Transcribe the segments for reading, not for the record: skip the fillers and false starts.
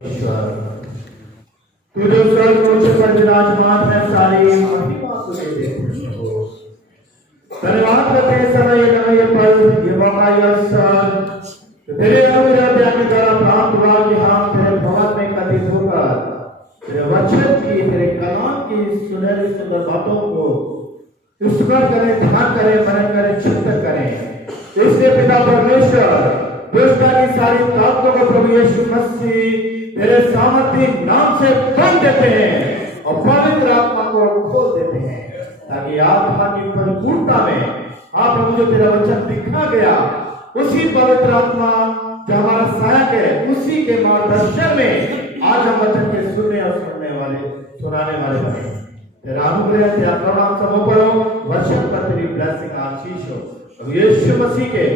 तू जो स्वर्ग पर विराजमान है, सारी महिमा तुझे देते हैं। धन्यवाद करते हैं समय ये पल, ये मौका, ये अवसर तेरे अनुग्रह के द्वारा प्राप्त हुआ कि हम तेरे भवन में एकत्रित होकर तेरे वचन की, तेरे कलाम की सुनहरी सुंदर बातों को स्मरण करें, ध्यान करें, मनन करें, चिंतन करें। इसलिए पिता परमेश्वर दुष्टता की सारी ताकतों को प्रभु यीशु मसीह तेरे सामर्थी नाम से बंद देते हैं और पवित्र आत्मा को खोल देते हैं, ताकि आत्मा की परिपूर्णता में आप प्रभु जो तेरा वचन लिखा गया, उसी पवित्र आत्मा जो हमारा सहायक है, उसी के मार्गदर्शन में आज हम वचन के सुनने और सुनाने वाले बने। तेरा अनुग्रह, तेरा करुणा सब पर हो, वचन पर तेरी ब्लेसिंग आशीष हो। अब यीशु मसीह के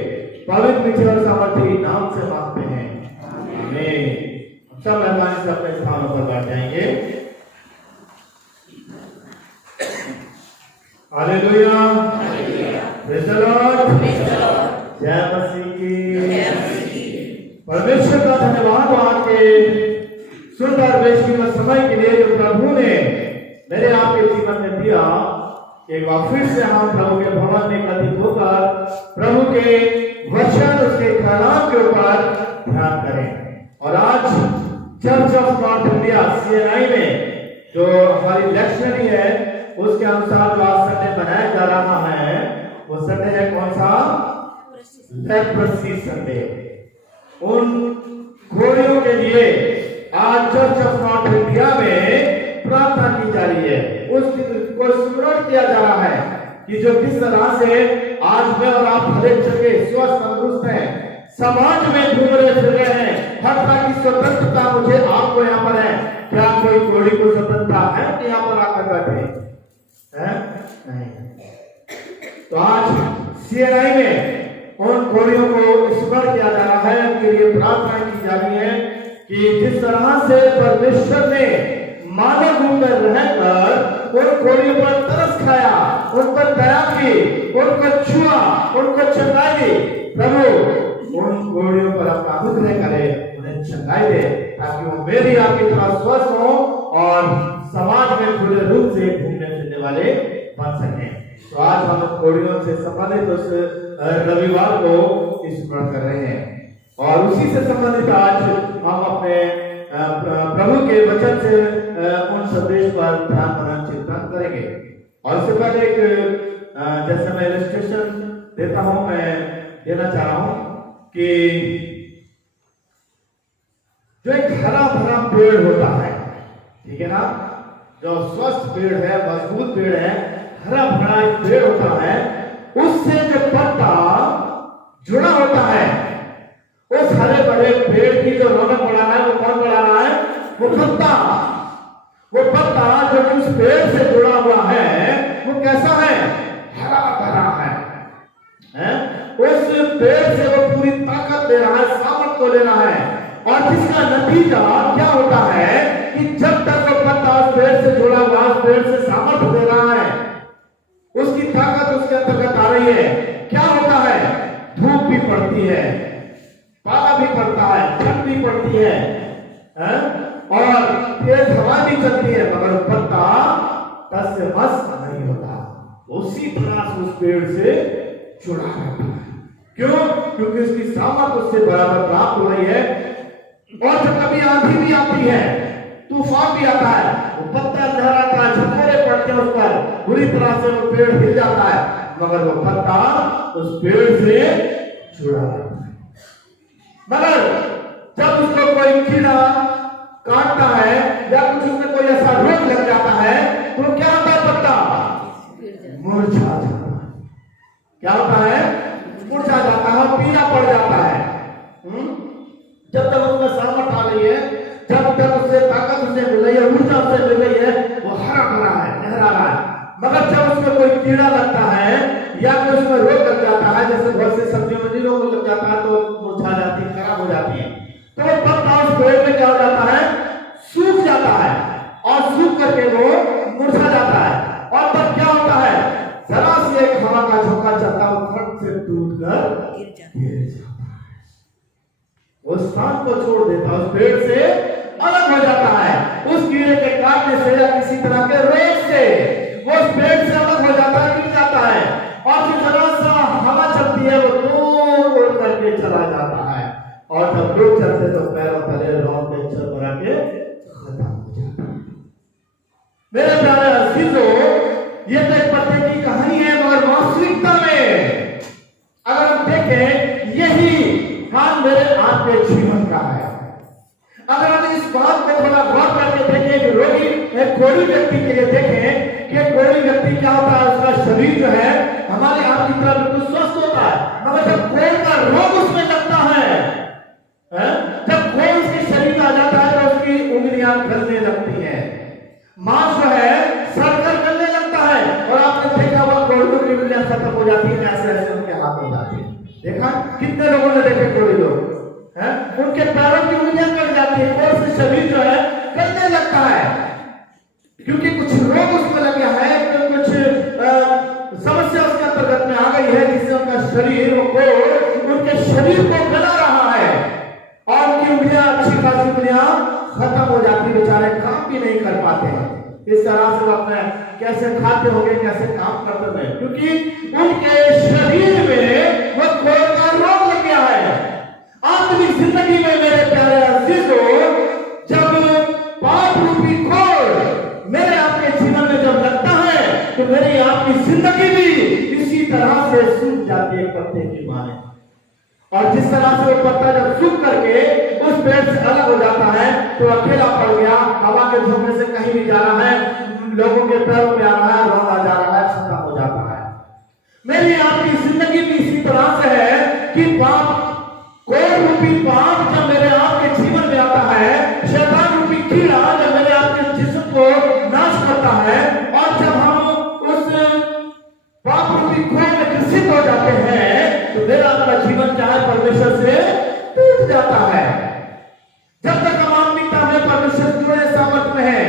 पवित्र मीठे और सामर्थी नाम से मांगते हैं, आमीन। सब मेहरबानी से अपने स्थानों पर बैठ जाएंगे। हालेलुया, प्रेज़ द लॉर्ड, जय मसीह की। परमेश्वर का धन्यवाद हो आपके सुंदर बेशकीमत समय के लिए जो प्रभु ने मेरे आपके जीवन में दिया। एक बार फिर से हम प्रभु के भवन में एकत्रित होकर प्रभु के वचन, उसके कलाम के ऊपर ध्यान करें। और आज church of north India CNI में जो हमारी लेक्चर है, उसके अनुसार जो आज संडे मनाया जा रहा है, वो संडे है कौन सा? Leprosy Sunday. उन घोड़ियों के लिए आज चर्च ऑफ नॉर्थ इंडिया में प्रार्थना की जा रही है। उसको स्मरण किया जा रहा है कि जो किस तरह से आज मैं और आप हर एक जगह स्वस्थ तंदुरुस्त हैं, समाज में घूम रहे फिर रहे हैं, हर तरह की स्वतंत्रता मुझे आपको यहाँ पर है। क्या कोई घोड़ी को स्वतंत्रता है कि यहाँ पर आकर बैठे हैं? नहीं। तो आज CNI में उन घोड़ियों को स्मरण किया जा रहा है, उनके लिए प्रार्थना की जा रही है कि जिस तरह से परमेश्वर ने मानव रूप में रहकर उन घोड़ियों पर तरस खाया, उन पर दया की, उनको छुआ, उनको चंगाई दी, प्रभु उन घोड़ियों पर अपना अनुग्रह करे, उन्हें चंगाई दे, ताकि वो मेरी आपकी तरह स्वस्थ हो और समाज में खुले रूप से घूमने फिरने वाले बन सके। तो आज हम घोड़ियों से संबंधित उस रविवार को स्मरण कर रहे हैं और उसी से संबंधित आज हम अपने प्रभु के वचन से उन संदेश पर ध्यान मनन चिंतन करेंगे। और इससे पहले एक जैसे मैं इलस्ट्रेशन देता हूं, मैं देना चाह रहा हूं कि जो एक हरा भरा पेड़ होता है, ठीक है ना, जो स्वस्थ पेड़ है, मजबूत पेड़ है, हरा भरा एक पेड़ होता है, उससे जो पत्ता जुड़ा होता है, उस हरे भरे पेड़ की जो रौनक बढ़ा रहा है, वो कौन बढ़ा रहा है? वो पत्ता। वो पत्ता जो उस पेड़ से जुड़ा हुआ है, वो कैसा है? हरा भरा है? उस पेड़ से वो पूरी ताकत ले रहा है, सामर्थ को ले रहा है। और जिसका नतीजा क्या होता है कि जब तक वो पत्ता उस पेड़ से जुड़ा हुआ, उस पेड़ से सामर्थ दे रहा है, उसकी ताकत उसके अंतर्गत आ रही है, क्या होता है? धूप भी पड़ती है, पाला भी पड़ता है, ठंड भी पड़ती है, और तेज हवा भी चलती है, मगर पत्ता तस से मस नहीं होता, उसी तरह से उस पेड़ से जुड़ा रहता है। क्यों? क्योंकि उसकी सामर्थ उससे बराबर प्राप्त हो रही है। और जब कभी आंधी भी आती है, तूफान भी आता है, वो पत्ता लहराता है, झटके पड़ते हैं उस पर, बुरी तरह से वो पेड़ हिल जाता है, मगर वो पत्ता उस पेड़ से जुड़ा रहता है। मगर जब उसको कोई कीड़ा काटता है या कुछ उसमें कोई ऐसा रोग लग जाता है, तो क्या होता है? पत्ता मुरझा जाता है। क्या होता है? मुरझा जाता है और पीला पड़ जाता है। जब तक उसमें सामर्थ आ रही है, जब तक उससे ताकत उसे मिल रही है, ऊर्जा उसे मिल रही है, वो हरा भरा है, लहरा रहा है। मगर जब उसमें कोई कीड़ा लगता है या कोई उसमें रोग लग जाता है, जैसे बहुत से सब्जियों में रोग लग जाता है, तो मुरझा जाती है, खराब हो जाती है, तो वो पत्ता उस पेड़ में क्या हो जाता है? सूख जाता है, और सूख करके वो मुरझा जाता है। और तब क्या होता है? जरा सी एक हवा का झोंका चलता है, वो फट से टूटकर गिर जाता है, वो स्थान को छोड़ देता है, उस पेड़ से कोढ़ी व्यक्ति के लिए देखें कि कोढ़ी व्यक्ति क्या होता है, उसका शरीर जो है हमारे आप की तरह बिल्कुल स्वस्थ होता है, मगर जब कोढ़ का रोग उसमें लगता है, जब कोढ़ उसके शरीर में आ जाता है तो उसकी उंगलियां गलने लगती हैं, मांस जो है सड़कर गलने लगता है, और आपने देखा हुआ कोढ़ियों की उंगलियां खत्म हो जाती है, ऐसे ऐसे उनके हाथ हो जाते हैं। देखा कितने लोगों ने देखे कोढ़ी लोग उनके पैरों की उंगलियां कट जाती है, कोढ़ से शरीर जो है गलने लगता है, क्योंकि कुछ रोग उसमें लग गया है, कुछ समस्या उसके अंतर्गत में आ गई है, जिससे उनका शरीर उनके शरीर को गला रहा है, और उनकी उंगलियां अच्छी खासी उंगलियां खत्म हो जाती, बेचारे काम भी नहीं कर पाते हैं। इस तरह से वो अपने कैसे खाते होंगे, कैसे काम करते होंगे, क्योंकि उनके शरीर में वो कोढ़ का रोग लग गया है। आत्मिक जिंदगी में मेरे प्यारे अजीजों, जब पाप रूपी कोढ़ मेरे आपके जीवन में जब लगता है, तो मेरी आपकी जिंदगी भी इसी तरह से सूख जाती है पत्ते की माने। और जिस तरह से वो पत्ता जब सूख करके उस पेड़ से अलग हो जाता है, तो अकेला पड़ गया, हवा के झोंके से कहीं भी जा रहा है, लोगों के पैरों में आ रहा है, रोना जा रहा है, खत्म हो जाता है। मेरी आपकी जिंदगी भी इसी तरह से है कि पाप, कोढ़ रूपी पाप जब मेरे आपके जीवन में आता है, शैतान रूपी कीड़ा जब मेरे आपके जिस्म को नाश करता है, और जब हम उस पाप रूपी कोढ़ में ग्रसित हो जाते हैं, तो मेरा आपका जीवन चाहे परमेश्वर से टूट जाता है। जब तक हम आत्मिकता में परमेश्वर जुड़े सामर्थ में है,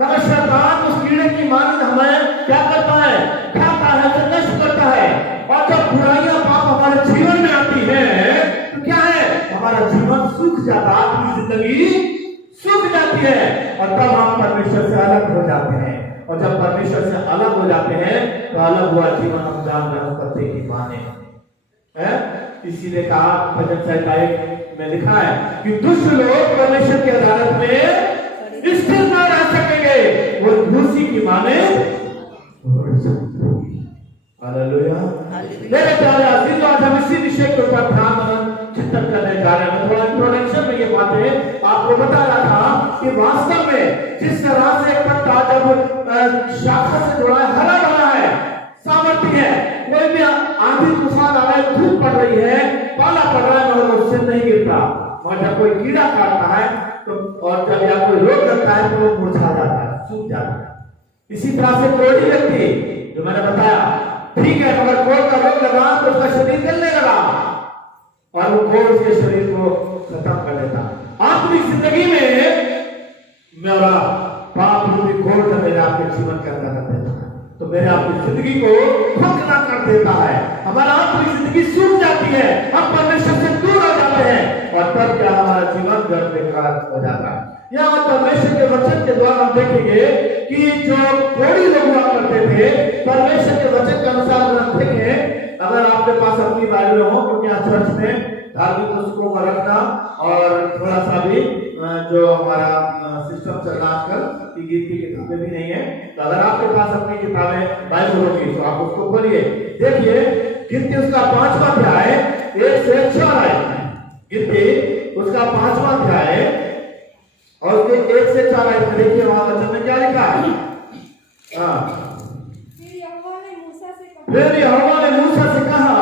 मगर शैतान उस कीड़े की मानंद हमें क्या करता है, खाता है, तो नष्ट करता है, और जब बुराइयां पाप हमारे जीवन में आती है, तो क्या है, हमारा जीवन सूख जाता है, अपनी जिंदगी सूख जाती है, और तब हम परमेश्वर से अलग हो जाते हैं। और जब परमेश्वर से अलग हो जाते हैं, तो अलग हुआ जीवन हम जान पत्ते की माने है। इसीलिए कहा भजन संहिता 1 में लिखा है कि दुष्ट लोग परमेश्वर की अदालत में स्थिर न रह सकेंगे, वो धूसी की माने। हालेलुया। मेरे प्यारे अजीजों, आज हम इसी विषय के ऊपर ध्यान चिंतन करने जा रहे हैं। थोड़ा इंट्रोडक्शन में ये बातें आपको बता रहा था कि वास्तव में जिस तरह से पत्ता जब शाखा से जुड़ा है, हरा भरा है, सामर्थ्य है, कोई भी आंधी तूफान आ रहा है, धूप पड़ रही है, पाला पड़ रहा है, मगर उससे नहीं गिरता। मगर जब कोई कीड़ा काटता है तो, और जब या कोई रोग लगता है, तो वो मुरझा जाता है, सूख जाता है। इसी तरह से कोढ़ी व्यक्ति जो मैंने बताया, ठीक है, मगर कोढ़ का रोग लगा तो उसका शरीर गलने लगा, और वो कोढ़ उसके शरीर को खत्म कर देता। आत्मिक जिंदगी में मेरा पाप रूपी कोढ़ का मेरे आपके जीवन के अंदर रहता है, तो मेरे आपकी जिंदगी को खोखला कर देता है, हमारा आत्मिक जिंदगी सूख जाती है, हम परमेश्वर से दूर हो जाते हैं, और तब क्या हमारा जीवन व्यर्थ बेकार हो जाता है। यहाँ परमेश्वर के वचन के द्वारा हम देखेंगे कि जो कोढ़ी लोग हुआ करते थे, परमेश्वर के वचन के अनुसार हम देखें, अगर आपके पास अपनी बाइबल हो, क्योंकि यहाँ चर्च में धार्मिक पुस्तकों को रखना और थोड़ा सा भी जो हमारा सिस्टम चल रहा आजकल कि गीत की किताबें भी नहीं है, तो अगर आपके पास अपनी किताबें बाइबल होगी तो आप उसको खोलिए, देखिए गिनती उसका 5वां अध्याय 1 से 4 है, गिनती उसका 5वां अध्याय और उसके 1 से 4 आयत में देखिए वहां वचन में क्या लिखा है। फिर यहोवा ने मूसा से कहा,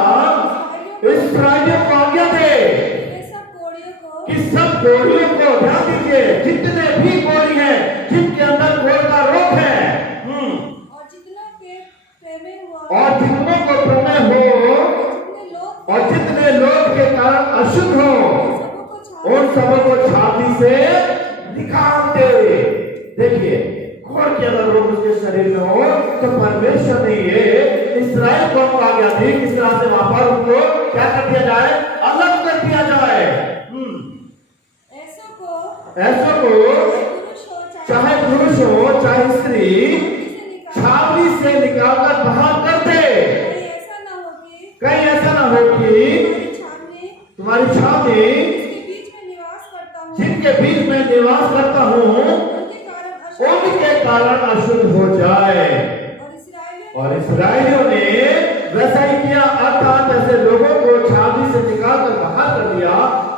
इस्राएलियों को आज्ञा दे कि सब कोढ़ियों को, ध्यान दीजिए, जितने भी कोढ़ी हैं, जिनके अंदर कोढ़ का रोग है, और जितनों को प्रमेय हो, और जितने लोग के कारण अशुद्ध हो, उन सबों को छाती से निकाल दे। देखिए, कोढ़ के अगर रोग उसके शरीर में हो, तो परमेश्वर ने ये इस्राएल को आज्ञा दी, किस तरह से वहां पर उनको क्या कर दिया जाए, अलग कर दिया जाए। ऐसो को चाहे पुरुष हो चाहे स्त्री, छावनी से निकालकर बाहर कर दे। कहीं ऐसा ना हो कि तुम्हारी छावनी जिनके बीच में निवास करता हूँ, उनके कारण अशुद्ध हो जाए। और इस्राएलियों ने वैसा ही किया, अर्थात ऐसे लोगों को छावनी से निकालकर बाहर कर दिया,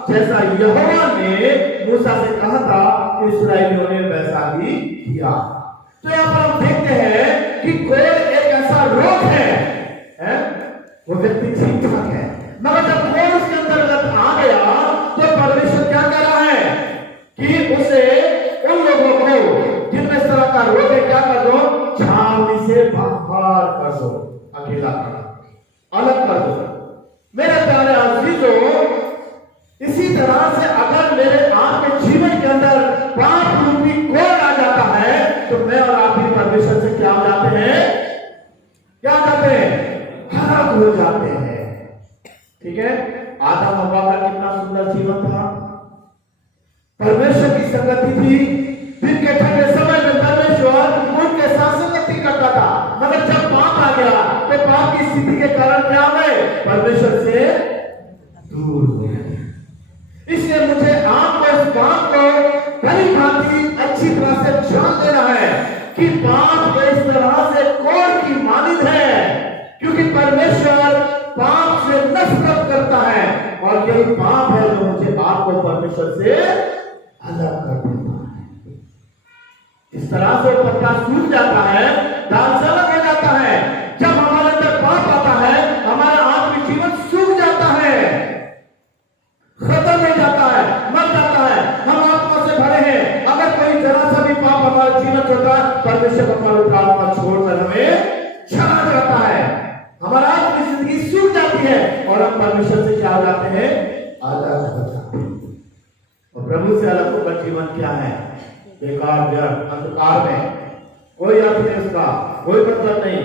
जैसा यहोवा ने मूसा से कहा था, इस्राएलियों ने वैसा ही किया। तो यहां पर हम देखते हैं कि कोढ़ एक ऐसा रोग है? वो व्यक्ति ठीक ठाक है, मगर जब कोढ़ उसके अंतर्गत आ गया तो परमेश्वर क्या कर रहा है कि उसे उन लोगों को जिनमें इस तरह का रोग है क्या कर दो, छावनी से बाहर कर दो, अकेला कर दो, अलग कर दो। मेरे प्यारे अजीजों, इसी तरह से अगर मेरे आपके जीवन के अंदर पाप रूपी कोढ़ आ जाता है तो मैं और आप भी परमेश्वर से क्या हो जाते हैं? क्या जाते हैं? अलग हो जाते हैं। ठीक है, आदम हव्वा का कितना सुंदर जीवन था, परमेश्वर की संगति थी, दिन के ठंडे समय में परमेश्वर उनके साथ संगति करता था, मगर जब पाप आ गया तो पाप की स्थिति के कारण क्या हुए? परमेश्वर से दूर हो गए। इसलिए मुझे आपको इस बात को भली भांति अच्छी तरह से जान लेना है कि पाप इस तरह से कोढ़ की मानित है, क्योंकि परमेश्वर पाप से नफरत करता है और यही पाप है जो मुझे आपको परमेश्वर से अलग कर देता है। इस तरह से पत्ता सूख जाता है, दाल से अलग हो जाता है। जब हमारे अंदर पाप आता है हमारा आत्मिक जीवन सूख जाता है, खत्म हो जाता है, मर जाता है। हम आत्मा से भरे हैं, अगर कोई जरा सा भी पाप हमारे जीवन में होता है परमेश्वर अपना आत्मा छोड़कर हमें चला जाता है, हमारा आत्मिक जिंदगी सूख जाती है और हम परमेश्वर से क्या हो जाते हैं? अलग हो जाते हैं। और प्रभु से अलग होकर जीवन क्या है? बेकार, व्यर्थ, अंधकार में कोई अर्थ नहीं, उसका कोई मतलब नहीं।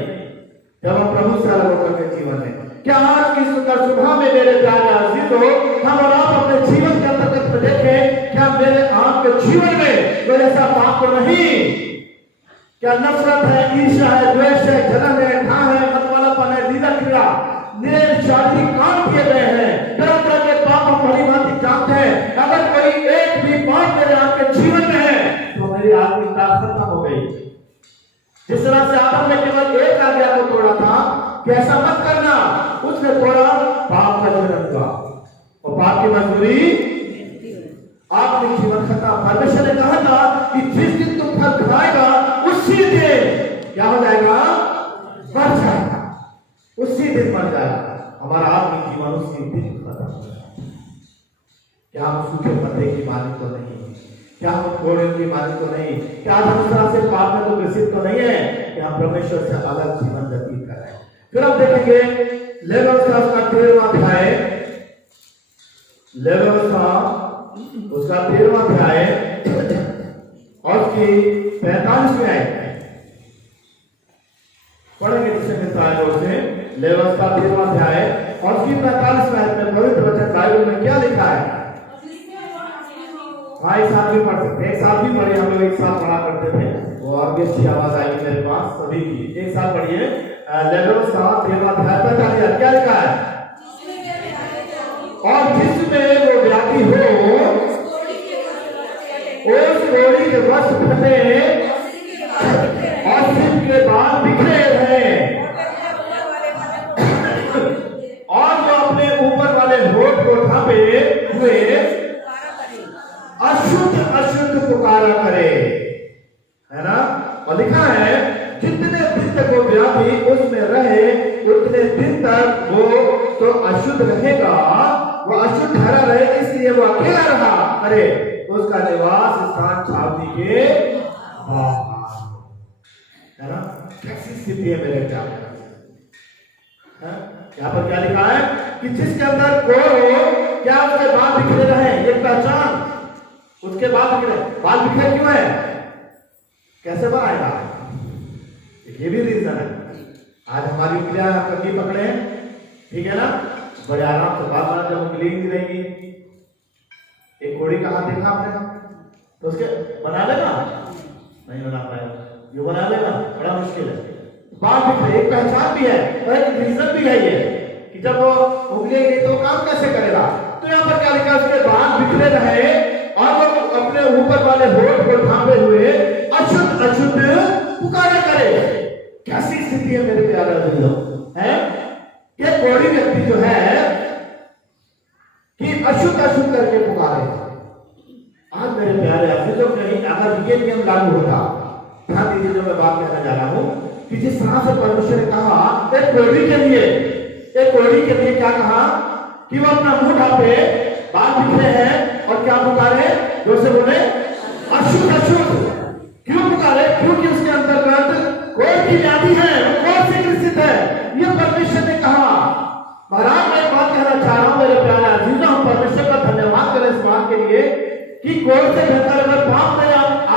जब हम प्रभु से अलग होकर के जीवन में, क्या आज की सुंदर सुबह में मेरे प्यारे अजीजों, हम और आप अपने जीवन के अंतर्गत में देखें, क्या मेरे आपके जीवन में कोई ऐसा पाप तो नहीं? क्या नफरत है, ईर्ष्या है, द्वेष है, जलन है, ढा है, मतवालापन है, लीला क्रिया, शारीरिक काम किए गए हैं, तरह तरह के पाप हम भली भांति जानते हैं। अगर कोई एक भी पाप मेरे आपके जीवन में है तो मेरी आत्मिक ताकत खत्म हो गई। जिस तरह से आदम ने केवल एक आज्ञा को तोड़ा था कि ऐसा मत करना, उसने तोड़ा, पाप का जन्म हुआ और पाप की मजदूरी आत्मिक जीवन खत्म। परमेश्वर ने कहा था कि जिस दिन तुम फल खाएगा उसी दिन क्या हो जाएगा? मर जाएगा, उसी दिन मर जाएगा। हमारा आत्मिक जीवन उसी दिन खत्म हो जाएगा। क्या हम सूखे पत्ते की मालिक तो नहीं? क्या हम कोड़े की मालिक तो नहीं? क्या हम उस तरह से पाप में तो ग्रसित तो नहीं है कि हम परमेश्वर से अलग जीवन व्यतीत कर रहे हैं? फिर हम देखेंगे लेवियवस्था उसका 13वां अध्याय, लेवियवस्था उसका 13वां अध्याय और उसकी 45वीं आयत पढ़ेंगे जिससे मिलता है जोर से। लेवियवस्था 13वां अध्याय और उसकी 45वीं आयत में पवित्र वचन बाइबल में क्या लिखा है? हाँ, एक साथ भी पढ़ सकते हैं, एक साथ भी पढ़िए। हम लोग एक साथ पढ़ा करते थे, वो और भी अच्छी आवाज आएगी मेरे पास सभी की। एक साथ पढ़िए लेवियवस्था 13वां अध्याय 45, क्या लिखा है? और जिसमें वो व्याधि हो उस कोढ़ी के वस्त्र फटे और सिर के बाल बिखरे रहे और जो अपने ऊपर वाले होठ को ढांपे हुए अशुद्ध अशुद्ध पुकारा करे, है ना? और लिखा है जितने दिन तक वो व्याधि उसमें रहे उतने दिन तक वो तो अशुद्ध रहेगा, वो अशुद्ध ठहरा रहे, इसलिए वो अकेला रहा करे, उसका निवास स्थान छावनी के बाहर, है ना? कैसी स्थिति है मेरे ख्याल में? यहाँ पर क्या लिखा है कि जिसके अंदर कोढ़ हो क्या उसके बाल बिखरे रहे, ये पहचान, उसके बाल बिखरे। बाल बिखरे क्यों है? कैसे बनाएगा? ये भी रीजन है। आज हमारी उंगलियां कंघी पकड़े हैं, ठीक है ना, बड़े आराम से बात बना, जब उंगली नहीं रहेगी। एक कोढ़ी का हाथ देखा आपने तो उसके बना लेगा? नहीं बना पाएगा। ये बना लेगा बड़ा मुश्किल है। बाल बिखरे एक पहचान भी है और एक रीजन भी है ये कि जब वो उंगली नहीं तो काम कैसे करेगा। तो यहाँ पर क्या लिखा? उसके बाल बिखरे रहे और वो अपने ऊपर वाले होठ को ढांपे हुए अशुद्ध अशुद्ध पुकारा करे। कैसी स्थिति है मेरे प्यारे लोग, हैं? ये कोढ़ी व्यक्ति जो है कि अशुद्ध अशुद्ध करके पुकारे। आज मेरे प्यारे अजीजों, कहीं अगर ये नियम लागू होता ध्यान दीजिए जो मैं बात कहना जा रहा हूं कि जिस तरह से परमेश्वर ने कहा एक कोढ़ी के लिए क्या कहा कि वो अपना मुंह ढांपे, बाल बिखरे हैं और क्या पुकारे, जोर से बोले अशुद्ध अशुद्ध। क्यों पुकारे? क्योंकि उसके अंतर्गत कोढ़ की व्याधि है, वो कोढ़ से ग्रसित है, ये परमेश्वर ने कहा। महाराज मैं एक बात कहना चाह रहा हूं मेरे प्यारे अजीजों, हम परमेश्वर का धन्यवाद करें इस बात के लिए कि कोढ़ से बेहतर अगर पाप में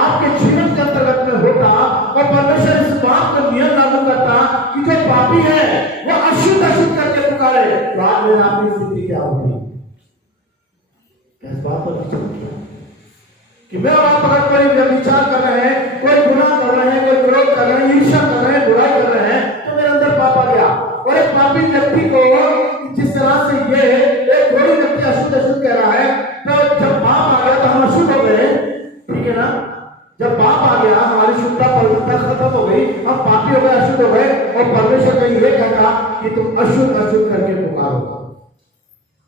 आपके जीवन के अंतर्गत में होता और परमेश्वर इस बात को नियम लागू करता कि जो पापी है वो अशुद्ध अशुद्ध करके पुकारे, तो आज मेरे आपकी स्थिति क्या होगी? इस बात पर विचार किया कि मैं और आप अगर कोई व्यभिचार कर रहे हैं, कोई गुनाह कर रहे हैं, कोई क्रोध कर रहे हैं, ईर्ष्या कर रहे हैं, बुराई कर रहे हैं, तो मेरे अंदर पाप आ गया। और एक पापी व्यक्ति को जिस तरह से ये एक कोई व्यक्ति अशुद्ध अशुद्ध कह रहा है, तो जब पाप आ गया तो हम अशुद्ध हो गए, ठीक है ना? जब पाप आ गया हमारी शुद्धता पवित्रता खत्म हो गई, हम पापी हो गए, अशुद्ध हो गए, और परमेश्वर का ये कहता कि तुम अशुद्ध अशुद्ध करके पुकारो।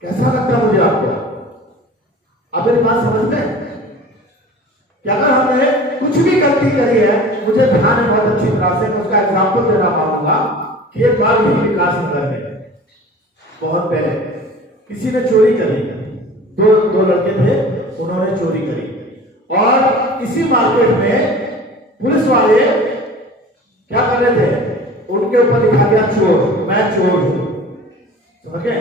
कैसा लगता है मुझे आपको? आप मेरी बात समझते हैं कि अगर हमने कुछ भी गलती करी है, मुझे ध्यान है बहुत अच्छी तरह से, मैं उसका एग्जाम्पल देना पाऊंगा कि एक बार भी विकास नगर में बहुत पहले किसी ने चोरी करी, दो लड़के थे, उन्होंने चोरी करी और इसी मार्केट में पुलिस वाले क्या कर रहे थे, उनके ऊपर लिखा गया चोर, मैं चोर हूं, समझ गए?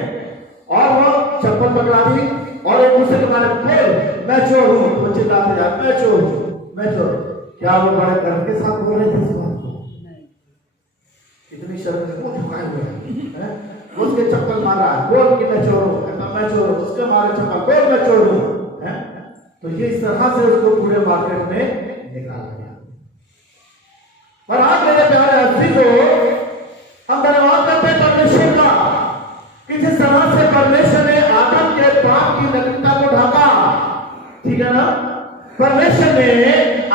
और वो चप्पल पकड़ा दी और एक दूसरे के बारे में बोल मैं चोर हूं, तो चिल्लाते जा मैं चोर हूं, मैं चोर। क्या वो बड़े गर्व के साथ बोल रहे थे इस बात को? इतनी शर्म से मुंह झुकाए हुए हैं, उसके चप्पल मारा, बोल कि मैं चोर हूं, मैं चोर हूं, उसके मारे चप्पल, बोल मैं चोर हूं, हैं? तो ये इस तरह से उसको पूरे मार्केट में निकाला गया। पर आज मेरे प्यारे अजीजों, हम धन्यवाद करते हैं परमेश्वर का कि जिस तरह से परमेश्वर ने आदम के पाप की नग्नता को ढाका, ठीक है ना? परमेश्वर ने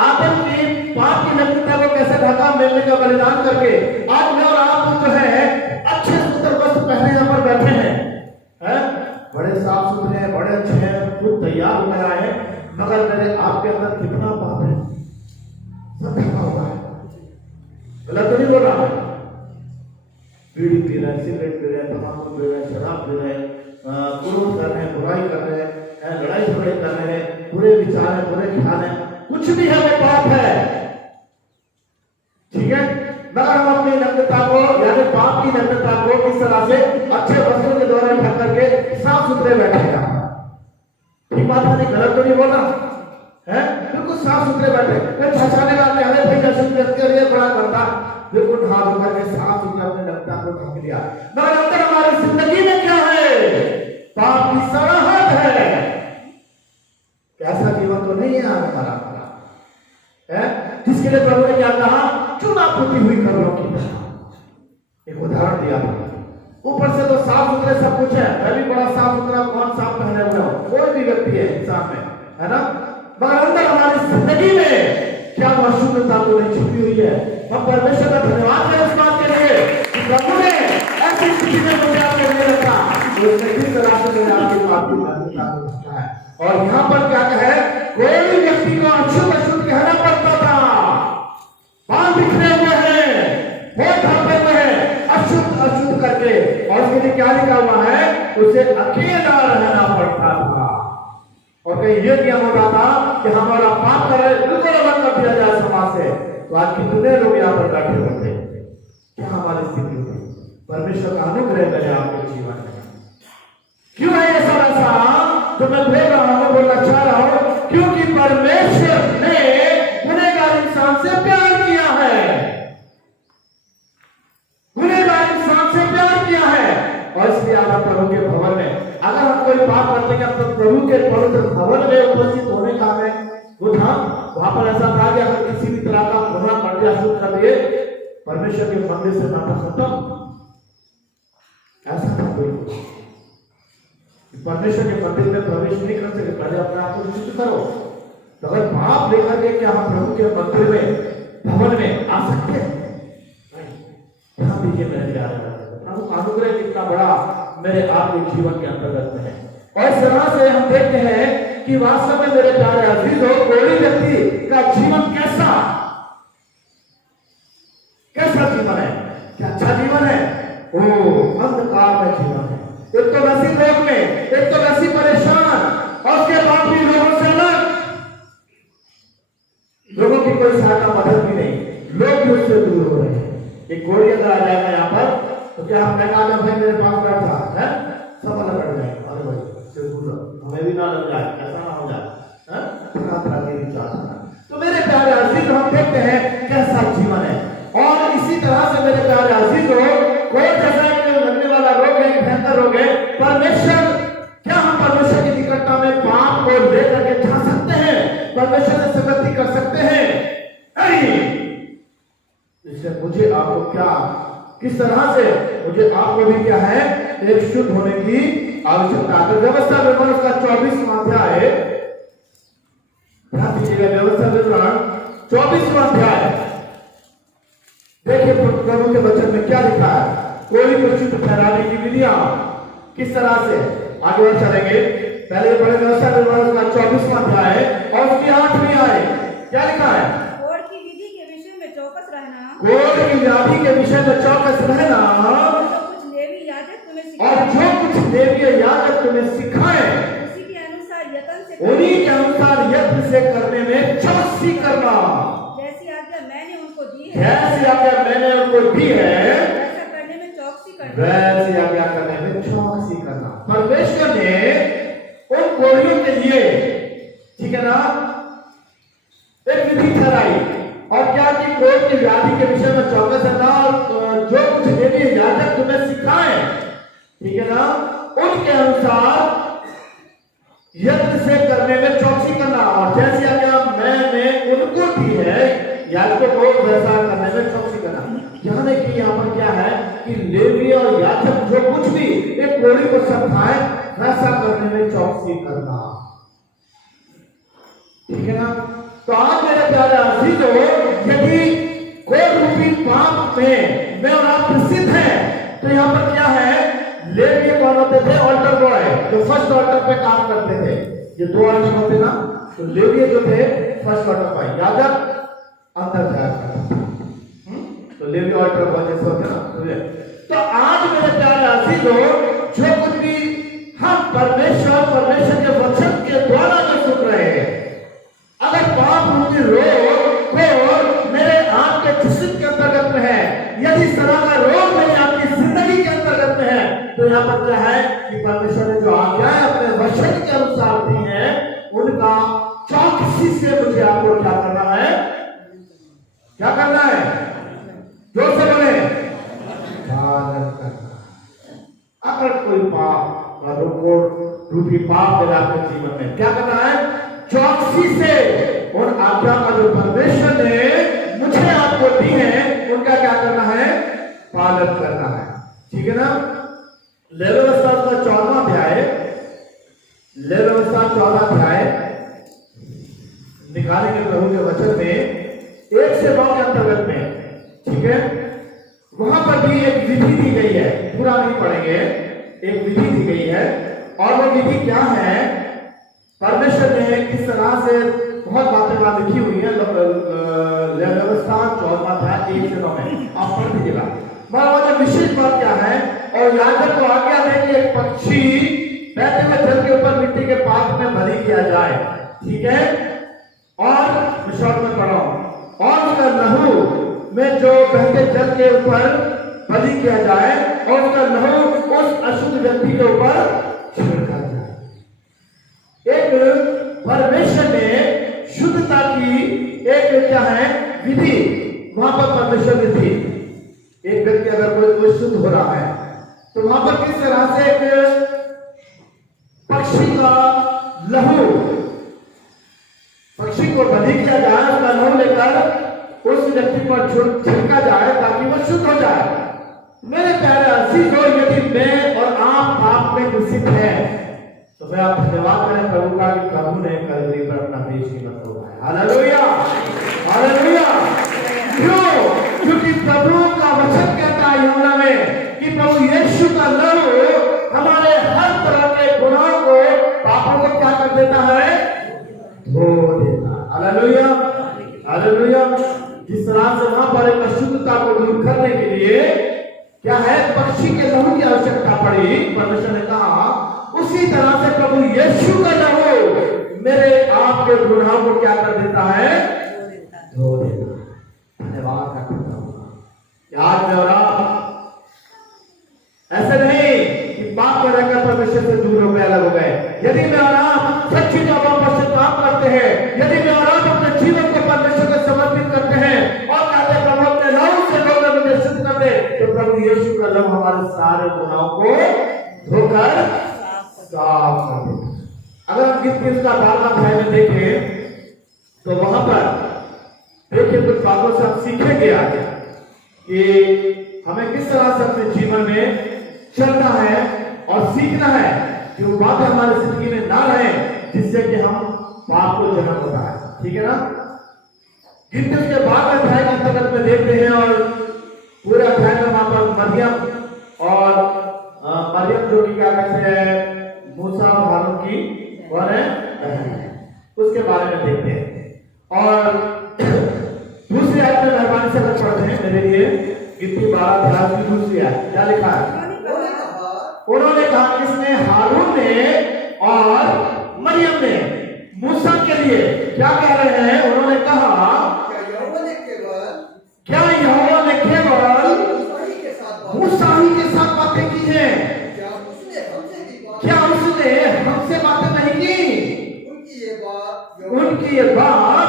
आदम की पाप की नग्नता को कैसे ढाका? मेमने का बलिदान करके। आज मैं और आप जो है अच्छे सुंदर वस्त्र पहने यहाँ पर बैठे हैं, बड़े साफ सुथरे हैं, बड़े अच्छे हैं, खुद तैयार होकर आए हैं, मगर मेरे आपके अंदर कितना पाप है, सब ढका हुआ है। गलत तो नहीं बोल रहा है? बीड़ी पी रहे हैं, सिगरेट पी रहे हैं, तंबाकू पी रहे हैं, शराब पी रहे हैं, क्रोध कर रहे हैं, बुराई कर रहे हैं, लड़ाई झगड़े कर रहे हैं, बुरे विचार है, बुरे ख्याल है, कुछ भी है वो पाप है, ठीक है? मगर हम अपनी नग्नता को यानी पाप की नग्नता को किस तरह से अच्छे वस्त्रों के द्वारा ढक करके साफ सुथरे बैठे हैं। ठीक बात है, नहीं गलत तो नहीं बोला है? बिल्कुल साफ सुथरे बैठे, कोई छछाने वाले हमें भाई अशुद्ध व्यक्ति और ये बड़ा करता, बिल्कुल नहा धोकर के साफ सुथरा अपने नग्नता को ढक लिया। मगर अंदर हमारी जिंदगी में क्या है? पाप की सड़ाहट है। कैसा जीवन तो नहीं है हमारा, है जिसके लिए प्रभु ने क्या कहा? चुना पुती हुई कब्रों की तरह। एक उदाहरण दिया, ऊपर से तो साफ सुथरे सब कुछ है, मैं भी बड़ा साफ सुथरा, कौन साफ पहने हुए हो, कोई भी व्यक्ति है इंसान में, है ना? मगर अंदर हमारी जिंदगी में क्या वो अशुद्धता तो नहीं छिपी हुई है? हम परमेश्वर का धन्यवाद करें इस बात के लिए कि प्रभु ने ऐसी स्थिति में मुझे आपको नहीं रखा, उसने किस तरह से मुझे आपकी बात की नग्नता को ढका है। और यहाँ पर क्या है? कोई व्यक्ति को अशुद्ध अशुद्ध कहना पड़ता था, बाल बिखरे हुए हैं, होठ ढांपे हुए हैं, अशुद्ध अशुद्ध करके, और उसके लिए क्या लिखा हुआ है? उसे अकेला रहना पड़ता था। और कहीं ये नियम होता था कि हमारा पाप करे बिल्कुल अलग कर दिया जाए समाज से। तो आज कितने लोग यहाँ पर बैठे होते, क्या हमारी स्थिति होती? परमेश्वर का अनुग्रह करे आपके जीवन में। क्यों है ये सब ऐसा जो मैं बोल रहा हूं, बोलना चाह रहा हूं? क्योंकि परमेश्वर ने गुनहगार इंसान से प्यार किया है, गुनहगार इंसान से प्यार किया है। और इसलिए आप प्रभु के भवन में अगर हम कोई पाप करते हैं तो प्रभु के पवित्र भवन में उपस्थित होने का हमें वो था। वहां पर ऐसा था कि अगर किसी भी तरह का गुनाह कर दिया, शुद्ध कर दिए, परमेश्वर के मंदिर से नाता खत्म, ऐसा था। कोई परमेश्वर के मंदिर में प्रवेश नहीं कर सके, पहले अपने आप को शुद्ध करो। तो अगर पाप लेकर के क्या हम प्रभु के मंदिर में भवन में आ सकते हैं? ध्यान दीजिए मेरे प्यारे, प्रभु का अनुग्रह कितना बड़ा मेरे आपके जीवन के अंतर्गत में है। और इस तरह से हम देखते हैं कि वास्तव में मेरे प्यारे अजीजों, कोई व्यक्ति का जीवन कैसा सहायता मदद भी नहीं, लोग भी उससे दूर हो रहे हैं। एक कोड़ी अगर आ जाएगा यहाँ पर तो क्या हम कहना है भाई मेरे पास बैठा है, सब अलग बैठ जाएगा, अरे भाई से दूर हमें भी ना लग जाए, ऐसा ना हो जाए, तरह तरह के विचार। तो मेरे प्यारे अजीज हम देखते हैं कैसा जीवन है। और इसी तरह से मेरे प्यारे अजीज हो, कोई जैसा लगने वाला रोग है, भयंकर रोग है, परमेश्वर क्या हम परमेश्वर की निकटता में पाप को लेकर के जा सकते हैं, परमेश्वर से संगति कर सकते हैं? नहीं। इसलिए मुझे आपको क्या, किस तरह से मुझे आपको भी क्या है, एक शुद्ध होने की आवश्यकता है। व्यवस्था विवरण का 24वां अध्याय, ध्यान दीजिएगा, व्यवस्था विवरण 24वां अध्याय देखिए प्रभु के वचन में क्या लिखा है। कोई को शुद्ध ठहराने की विधियां किस तरह से, आगे बढ़ चलेंगे। पहले बड़े व्यवस्था विवरण का 24वां अध्याय और उसकी 8वीं आय, क्या लिखा है? कोढ़ की विधि के विषय में चौकस रहना, कोढ़ की व्याधि के विषय में चौकस रहना, और जो कुछ लेवी याजक तुम्हें सिखाए उसी के अनुसार यत्न से उन्हीं के अनुसार यत्न से करने में चौकसी करना। जैसी आज्ञा मैंने उनको दी है, जैसी आज्ञा मैंने उनको दी है, वैसा करने में चौकसी करना। वैसी आज्ञा करने में चौकसी करना। परमेश्वर ने उन कोढ़ियों के लिए, ठीक है ना, एक विधि ठहराई और क्या कि कोढ़ की व्याधि के विषय में चौकस रहना, और जो कुछ लेवी याजक तुम्हें सिखाए, ठीक है ना, उनके अनुसार यत्न से करने में चौकसी करना। और जैसी आज्ञा मैंने उनको दी है याजकों को, वैसा करने में चौकसी करना। यानी कि यहाँ पर क्या है कि लेवी और याजक जो कुछ भी एक कोढ़ी को सिखाए, वैसा करने में चौकसी करना, ठीक है ना। तो आज मेरे प्यारे अजीजों, यदि कोई रूपी पाप में मैं और आप प्रसिद्ध हैं, तो यहाँ पर क्या है, लेवी कौन होते थे? ऑल्टर बॉय, जो फर्स्ट ऑल्टर पे काम करते थे। ये 2 ऑल्टर होते ना, तो लेवी जो थे फर्स्ट ऑल्टर बॉय, याजक अंदर जाया करता था, तो लेवी ऑल्टर बॉय जैसे होते ना। तो आज मेरे प्यारे अजीजों, जो कुछ भी हम परमेश्वर के वचन के द्वारा जो सुन रहे हैं, अगर पाप रूपी रोग को मेरे आपके जिस्म के अंतर्गत में है, यदि सदा का रोग मेरी आपकी जिंदगी के अंतर्गत में है, तो यहाँ पर क्या है कि परमेश्वर ने जो आज्ञाएं अपने वचन के अनुसार दी हैं, उनका चौकसी से मुझे आपको क्या करना है, क्या करना है? जोर से बोले, पालन करना। अगर कोई पाप रूपी पाप मेरे आपके जीवन में, क्या करना है? चौकसी से उन आज्ञा का जो परमेश्वर ने मुझे आपको दी है, उनका क्या करना है? पालन करना है, ठीक है ना। लेवी व्यवस्था का 14वां अध्याय, लेवी व्यवस्था 14वां अध्याय निकालेंगे प्रभु के वचन में 1 से 9 के अंतर्गत में, ठीक है। वहां पर भी एक विधि दी गई है, पूरा नहीं पढ़ेंगे, एक विधि दी गई है। और वो विधि क्या है? परमेश्वर ने किस तरह से बहुत बातें वहां लिखी हुई है, व्यवस्था 14वां अध्याय 1 से 9 में आप पढ़ दीजिएगा। मगर वो विशेष बात क्या है? और याजक को आज्ञा है कि एक पक्षी बहते हुए जल के ऊपर मिट्टी के पात्र में बलि किया जाए, ठीक है। और शॉर्ट में पढ़ो, और उसका लहू में जो बहते जल के ऊपर बलि किया जाए, और उसका लहू उस अशुद्ध व्यक्ति के ऊपर छिड़का जाए। एक परमेश्वर ने शुद्धता की एक क्या है विधि वहां पर परमेश्वर ने दी। एक व्यक्ति अगर कोई शुद्ध हो रहा है, तो वहां पर किस तरह से एक पक्षी का लहू, पक्षी को बलि किया जाए, उसका लहू लेकर उस व्यक्ति पर छिड़का जाए ताकि वह शुद्ध हो जाए। मेरे प्यारे अजीजों, यदि मैं और आप पाप में दूषित हैं, तो मैं आप धन्यवाद करें प्रभु का कि प्रभु ने कलवरी पर अपना देश कीमत उठाया। Hallelujah, hallelujah. क्यों? क्योंकि प्रभु का वचन कहता है यूहन्ना में कि प्रभु यीशु का लहू हमारे हर तरह के गुनाहों को, पापों को क्या कर देता है? धो देता। Hallelujah, hallelujah. जिस तरह से वहां पर एक अशुद्धता को दूर करने के लिए क्या है, पक्षी के लहू की आवश्यकता पड़ी, परमेश्वर ने कहा, उसी तरह से प्रभु यीशु का लहू मेरे आपके गुनाहों को क्या कर देता है? धो देता। आज में और आप ऐसे नहीं कि पाप में रहकर परमेश्वर से दूर हो गए, अलग हो गए। यदि मैं और आप सच्ची तौबा पर पश्चाताप करते हैं, यदि मैं और आप अपने जीवन को परमेश्वर को समर्पित करते हैं और कहते हैं प्रभु अपने लहू से धोकर मुझे शुद्ध कर दे, तो प्रभु यीशु का लहू हमारे सारे गुनाहों को धोकर साफ कर देता। अगर हम गिनती का 12वां अध्याय में देखें तो वहां पर देखिए कुछ बातों से हम सीखेंगे आगे कि हमें किस तरह से अपने जीवन में चलना है और सीखना है कि वो बातें हमारी जिंदगी में ना रहे जिससे कि हम पाप को जन्म होता है। ठीक है ना। गिनती के बाद अध्याय के अंतर्गत में देखते हैं और पूरे अध्याय में वहां पर मरियम और मरियम जो कि क्या कहते हैं मूसा और हारून की कौन है बहन है, उसके बारे में देखते हैं। और दूसरी आयत में मेहरबानी से अगर पढ़ते हैं मेरे लिए गिनती 12 अध्याय की दूसरी आयत क्या लिखा है। उन्होंने कहा किसने, हारून ने और मरियम ने मूसा के लिए क्या कह रहे हैं। उन्होंने कहा क्या यहोवा ने केवल मूसा ही के साथ बातें की हैं, क्या उसने हमसे बातें नहीं की। उनकी ये बात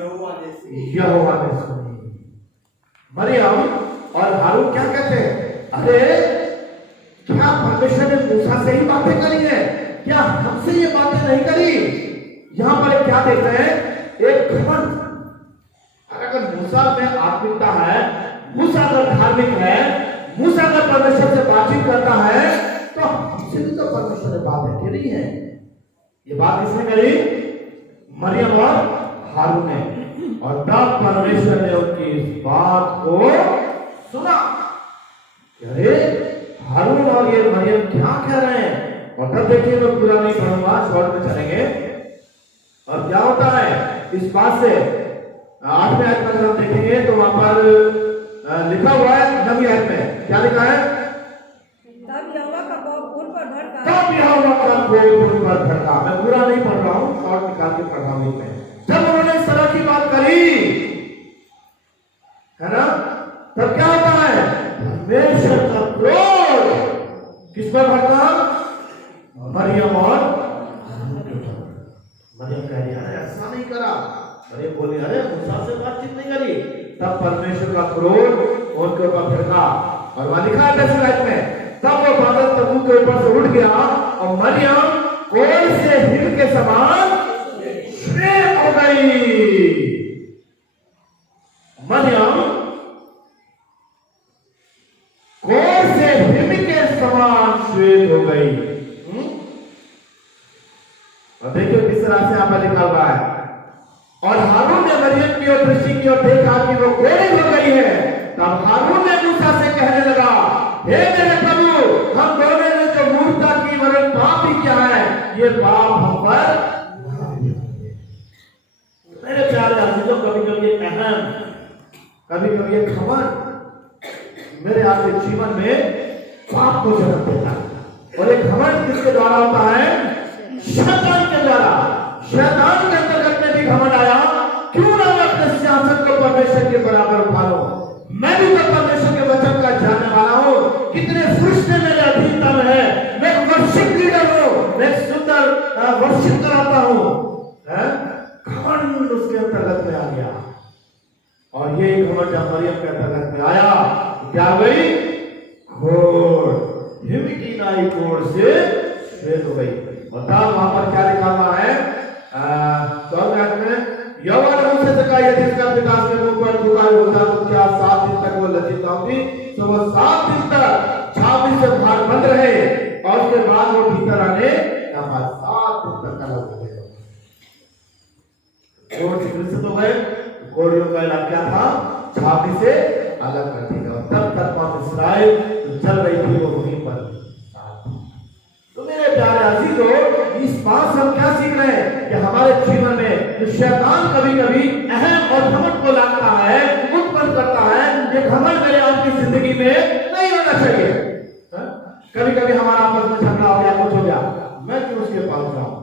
यहोवा ने सुनी। मरियम और हारून क्या कहते हैं, अरे क्या परमेश्वर ने मूसा से ही बातें करी है, क्या हमसे ये बातें नहीं करी। यहां पर क्या देखते हैं, एक घमंड। अगर मूसा में आत्मिकता है, मूसा अगर धार्मिक है, मूसा अगर परमेश्वर से बातचीत करता है, तो हमसे भी तो परमेश्वर ने बातें करी है। ये बात किसने करी, मरियम और हारून ने। और तब परमेश्वर ने उनकी इस बात को सुना। अरे हारून और ये मरियम क्या कह रहे हैं। और तब देखिए मैं पूरा नहीं पढ़ूंगा, शॉर्ट में चलेंगे। और क्या होता है इस बात से 8वें आयत में हम देखेंगे तो वहां पर लिखा हुआ है 9वीं आयत में क्या लिखा है, तब यहोवा का कोप उन पर भड़का। तब यहोवा का कोप उन पर भड़का। मैं पूरा नहीं पढ़ रहा हूं, शॉर्ट निकाल के पढ़ रहा हूं। जब उन्होंने इस तरह की बात करी है ना, तब क्या होता है, परमेश्वर का क्रोध किस पर भड़का, मरियम और मरियम कह रही है ऐसा नहीं करा। अरे बोली अरे मूसा से बातचीत नहीं करी। तब परमेश्वर का क्रोध उनके ऊपर भड़का। और वहां लिखा है 10वीं आयत में, तब वो बादल तंबू के ऊपर से उठ गया और मरियम कोल से हिम के समान श्वेत हो गई। मरियम कोल से हिम के समान श्वेत हो गई। और देखिए किस तरह से यहां पर लिखा हुआ है, और हारून ने मरियम की ओर दृष्टि की और देखा कि वो गोरी हो गई है। तब हारून ने मूसा से कहने लगा, हे मेरे प्रभु, हम दोनों ने जो मूर्खता की वरन पाप ही किया है, ये पाप हम पर। मेरे प्यारे अजीजों, कभी कभी अहम, कभी कभी घमंड मेरे आपके जीवन में पाप को जन्म देता है। और एक घमंड किसके द्वारा होता है, शैतान के द्वारा। शैतान के अंतर्गत में भी घमंड आया, क्यों ना मैं अपने सिंहासन को परमेश्वर के बराबर उठा लूं, मैं भी तो परमेश्वर के वचन का जानने वाला हूं। कितने फरिश्ते मेरे अधीनता में है, मैं वर्शिप लीडर हूं, मैं सुंदर वर्शिप कराता हूं। घमंड उसके अंतर्गत में आ गया। और ये घमंड जब मरियम के अंतर्गत में आया, क्या गई, घोड़ हिम की नाई घोड़ से श्वेत हो गई। और तब वहां पर क्या लिखा हुआ है, यहोवा ने मूसा से कहा, यदि इसका पिता के मुंह पर बुखार होता तो क्या 7 दिन तक वो लज्जित ना होती। तो वो 7 दिन तक छावनी से बाहर बंद रहे और उसके बाद वो भीतर आने का 7 दिन तक अलग हो गए। घोड़ से ग्रसित हो गए। घोड़ियों का इलाज क्या था, छावनी से अलग कर दिया। तब तक वहां इस्राएल चल रही थी वो वहीं पर। तो मेरे प्यारे अजीजों, इस बात से हम क्या सीख रहे हैं कि हमारे जीवन में जो शैतान कभी कभी अहम और घमंड को लाता है, उत्पन्न करता है, ये घमंड मेरे आपकी जिंदगी में नहीं होना चाहिए। कभी कभी हमारा आपस में झगड़ा हो गया, कुछ हो गया, मैं क्यों उसके पास जाऊं,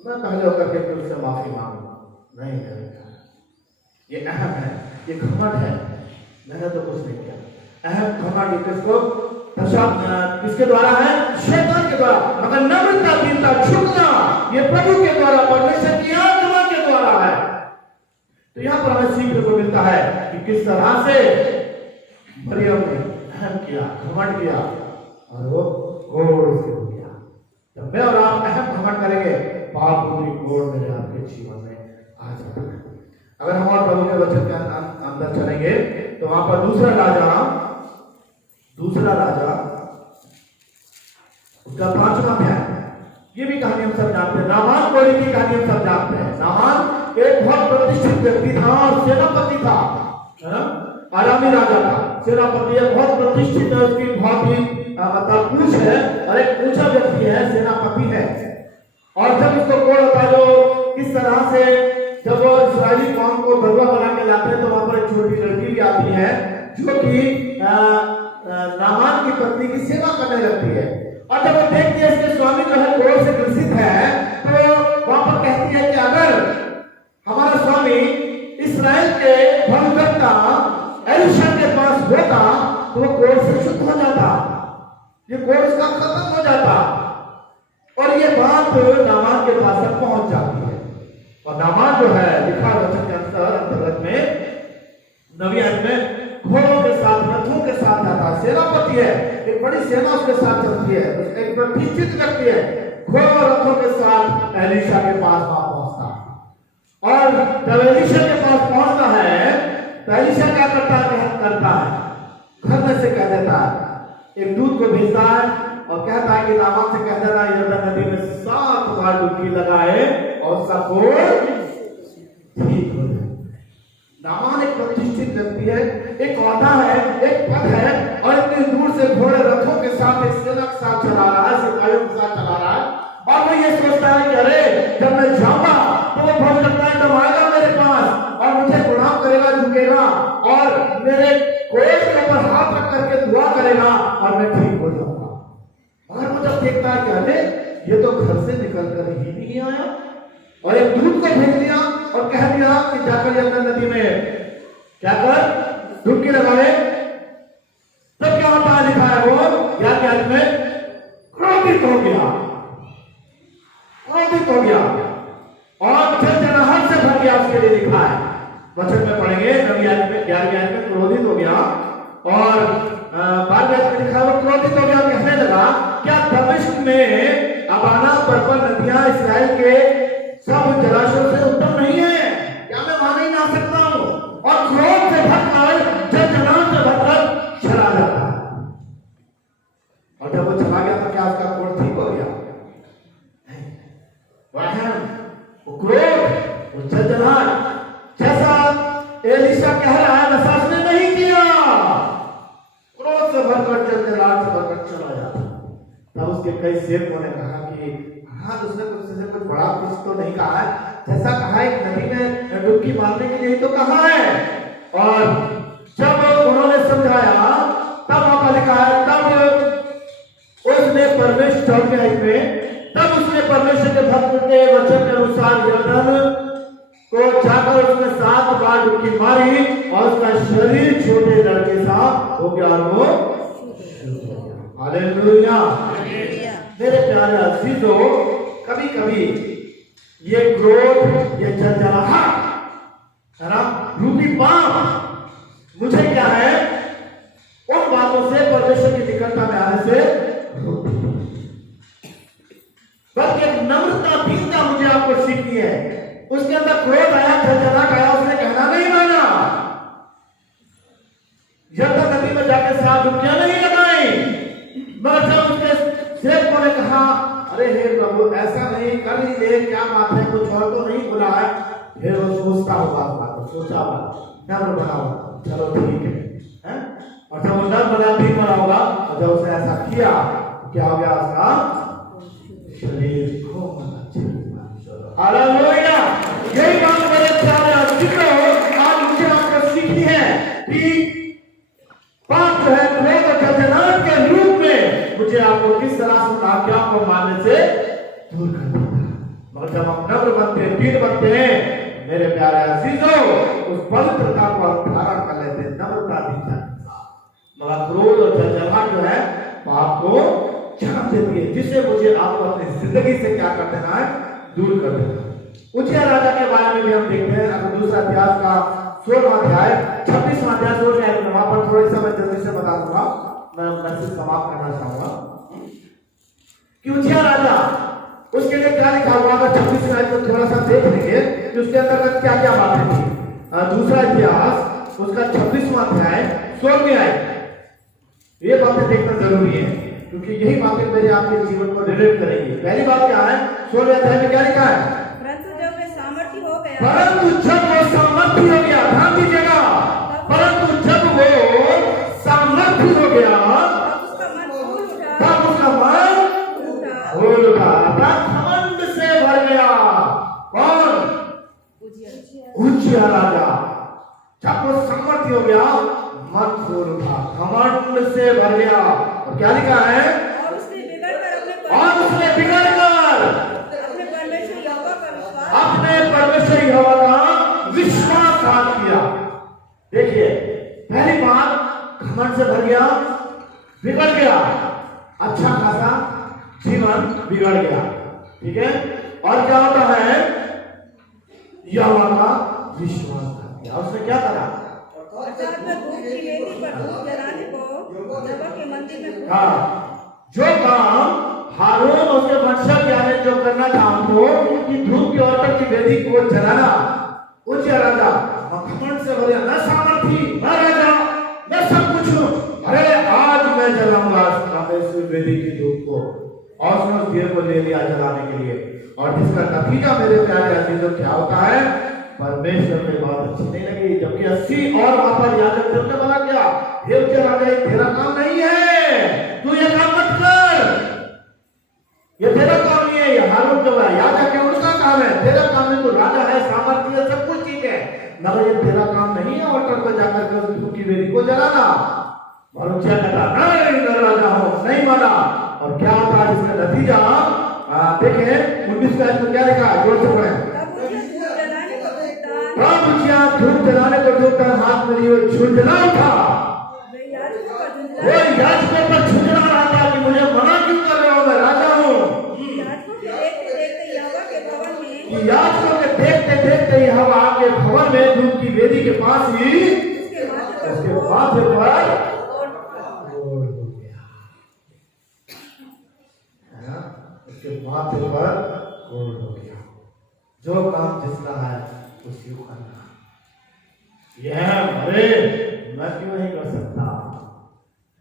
मैं पहले होकर के फिर उससे माफी मांगूंगा, नहीं करेगा। ये अहम है, ये घमंड है। मैंने तो कुछ नहीं किया। अहम घमंड किसको किसके द्वारा है? शैतान के द्वारा। मगर नम्रता, दीनता, झुकना ये प्रभु के द्वारा, परमेश्वर की आत्मा के द्वारा है। तो यहाँ पर हमें सीखने को मिलता है कि किस तरह से मरियम ने अहम किया, घमंड किया और वो घोड़ से हो गया। जब मैं और आप अहम घमंड करेंगे, पाप रूपी घोड़ मेरे आपके जीवन में आ जाता है। अगर हम और प्रभु के वचन के अंदर चलेंगे तो वहां पर दूसरा राजा उसका 5वां अध्याय, ये भी कहानी हम सब जानते हैं। नामान कोड़ी की कहानी हम सब जानते हैं। नामान एक बहुत प्रतिष्ठित व्यक्ति था और सेनापति था, आरामी राजा था, सेनापति है, बहुत प्रतिष्ठित है, उसकी बहुत ही मतलब पूछ है और एक ऊंचा व्यक्ति है, सेनापति है। और जब उसको कोड़ होता है जो किस तरह से जब वो इस्राएली कौम को बलवा बना के लाते हैं तो वहां पर एक छोटी लड़की भी आती है जो कि नामान की पत्नी की सेवा करने लगती है। और जब वो देखती है इसके स्वामी जो है कोड़ से ग्रसित है तो वहां पर कहती है कि अगर हमारा स्वामी इस्राएल के भयंकरता एलिशा के पास होता तो वो कोड़ से शुद्ध हो जाता, ये कोड़ उसका खत्म हो जाता। और ये बात नामान के पास तक पहुंच जाती है। और नामान जो है लिखा वचन के अंतर्गत में नबी में घोड़ों के साथ, रथों के साथ जाता है, सेनापति है, एक बड़ी सेना उसके साथ चलती है, एक प्रतिष्ठित व्यक्ति है, घोड़ों रथों के साथ एलिशा के पास पहुंचता है। और जब एलिशा के पास पहुंचता है तो एलिशा क्या करता है? घर में से कह देता है, एक दूत को भेजता है और कहता है कि नामान से कह देना यरदन नदी में 7 बार डुबकी लगाए और उसका कोड़ ठीक हो जाए। नामान एक प्रतिष्ठित व्यक्ति है, एक औहदा है, एक पद है और इतनी दूर से घोड़े रथों के साथ, एक सेना के साथ चला रहा है, सिपाहियों के साथ चला रहा है। और वो ये सोचता है कि अरे जब मैं जाऊंगा तो वो बहुत लगता है तब आएगा मेरे पास और मुझे प्रणाम करेगा, झुकेगा और मेरे कोड़ के ऊपर हाथ रख करके दुआ करेगा और मैं ठीक हो जाऊंगा। और वो जब देखता है कि अरे ये तो घर से निकल कर ही नहीं आया और एक दूत को भेज दिया और कह दिया कि जाकर यरदन नदी में क्या कर, डुबकी लगाए। तब क्या होता है? लिखा है वो याद में क्रोधित हो गया और जलजलाहट से भर गया, उसके लिए लिखा है। वचन में पढ़ेंगे 11 में क्रोधित हो गया और 12 में लिखा है वो क्रोधित हो गया, कहने लगा क्या दमिश्क में अबाना पर्पल नदियां इस्राएल के सब जलाशयों से उत्तम नहीं है? क्या मैं वहां नहीं ना सकता हूं? और क्रोध से भरकर, जलजलाहट से भरकर चला जाता है। और जब वो चला गया तो क्या उसका कोड़ ठीक हो गया? वो क्रोध, वो जलजलाहट जैसा एलिशा कह रहा है वैसा उसने नहीं किया। क्रोध से भरकर, जलजलाहट से भरकर चला जाता। तब उसके कई सेवकों ने कहा कि हाँ, उसने कुछ बड़ा कुछ तो नहीं कहा है, जैसा कहा है नदी में डुबकी मारने के लिए तो कहा है। और जब उन्होंने समझाया तब वहां लिखा है तब उसने परमेश्वर के भक्त के वचन के अनुसार यरदन को जाकर उसने 7 बार डुबकी मारी और उसका शरीर छोटे लड़के सा हो गया और वो हालेलुया। मेरे प्यारे अजीजों, कभी कभी ये क्रोध, ये जलजलाहट है ना, रूपी पाप मुझे क्या है उन बातों से, परमेश्वर की निकटता में आने से रोकती है। बल्कि एक नम्रता, दीनता मुझे आपको सीखनी है। उसके अंदर क्रोध आया, जलजलाहट आया, उसने कहना नहीं माना, यरदन नदी में जाकर 7 डुबकियां नहीं लगाई। मगर जब उसके सेवकों ने कहा अरे हे प्रभु ऐसा नहीं, कर ही ले, क्या बात है, कुछ और तो नहीं बोला है, फिर वो सोचता होगा, सोचा होगा, नम्र बना होगा, चलो ठीक है। और जब वो नम्र बना, ठीक बना होगा, और जब उसने ऐसा किया क्या हो गया? उसका शरीर खूब हालेलुया। यही बात मेरे प्यारे अजीजों आज मुझे आपको सीखनी है कि पाप जो है क्रोध और जलजलाहट के रूप में मुझे आपको किस तरह से आज्ञा को मानने से दूर कर देता है। मगर जब हम नम्र बनते हैं, दीन बनते हैं, मेरे प्यारे अजीजों, उस पवित्रता को आप धारण कर लेते हैं, नम्रता दीक्षा। मगर क्रोध और जलजलाहट जो है पाप को जन्म देती है, जिससे मुझे आपको अपनी जिंदगी से क्या कर देना है, दूर कर देना है। उज्जियाह राजा के बारे में भी हम देखते हैं, अगर दूसरा इतिहास का 16वां अध्याय 26वां अध्याय 16 है, वहां पर थोड़ी सा मैं जल्दी से बता दूंगा, मैं मैसेज समाप्त करना चाहूंगा कि उज्जियाह राजा, उसके लिए क्या लिखा हुआ, अगर 26 आयत को थोड़ा सा देख लेंगे कि उसके अंतर्गत क्या क्या बातें थी। दूसरा इतिहास उसका 26वां अध्याय 16वीं आयत, ये बातें देखना जरूरी है, क्योंकि यही बातें मेरे आपके जीवन को रिलेट करेंगी। पहली बात क्या है, 16वें अध्याय में क्या लिखा है, परंतु जब वे सामर्थी हो गया, परंतु जब वो सामर्थी हो गया, ध्यान दीजिएगा, परंतु जब वो सामर्थी हो गया, तब उसका मन फूल उठा, तब उसका मन फूल उठा, घमंड से भर गया। कौन? उज्जियाह राजा। जब वो सामर्थी हो गया, मन फूल उठा, घमंड से भर गया। और क्या लिखा है, और उसने बिगड़कर अपने परमेश्वर यहोवा का विश्वासघात किया। देखिए, पहली बात, घमंड से भर गया, बिगड़ गया, अच्छा खासा जीवन बिगड़ गया, ठीक है। और क्या होता है, यहोवा का विश्वासघात किया। उसने क्या करा, हाँ, जो काम हारून और उसके वंशज यानी जो करना था हमको, कि धूप के औरत की वेदी को जलाना, उज्जियाह राजा घमंड से भरे, मैं सामर्थी, मैं राजा, मैं सब कुछ हूं, अरे आज मैं जलाऊंगा इस वेदी की धूप को। और उसने उस दिए को ले लिया जलाने के लिए, और जिसका नतीजा मेरे प्यारे अजीजों क्या होता है, परमेश्वर में बात अच्छी नहीं लगी। जबकि 80 और वहां पर याजक थे, उन्होंने बोला क्या, हे उज्जियाह राजा, ये तेरा काम नहीं है, तू ये काम मत कर, ये तेरा काम नहीं है, ये हारून जो है याजक है उसका काम है, तेरा काम है, तू राजा है, सामर्थ्य है, सब कुछ ठीक है, मगर ये तेरा काम नहीं है ऑल्टर पर जाकर के उस धूप की वेदी को जलाना। और उज्जियाह कहता नहीं, मैं राजा हूं, नहीं माना। और क्या होता है इसका नतीजा, देखें 19 का इसमें क्या लिखा है, जोर से पढ़ें। तब उज्जियाह धूप जलाने को धूप हाथ में लिए झुंझला उठा, वो याजकों पर झुंझला रहा था कि मुझे मना क्यों कर रहे हो, मैं राजा हूँ। याजकों के देखते देखते यहोवा के भवन में धूप की वेदी के पास ही उसके माथे पर उसके माथे पर गोल हो गया। जो काम जिसका है उसी को करना, यह अरे मैं क्यों नहीं कर सकता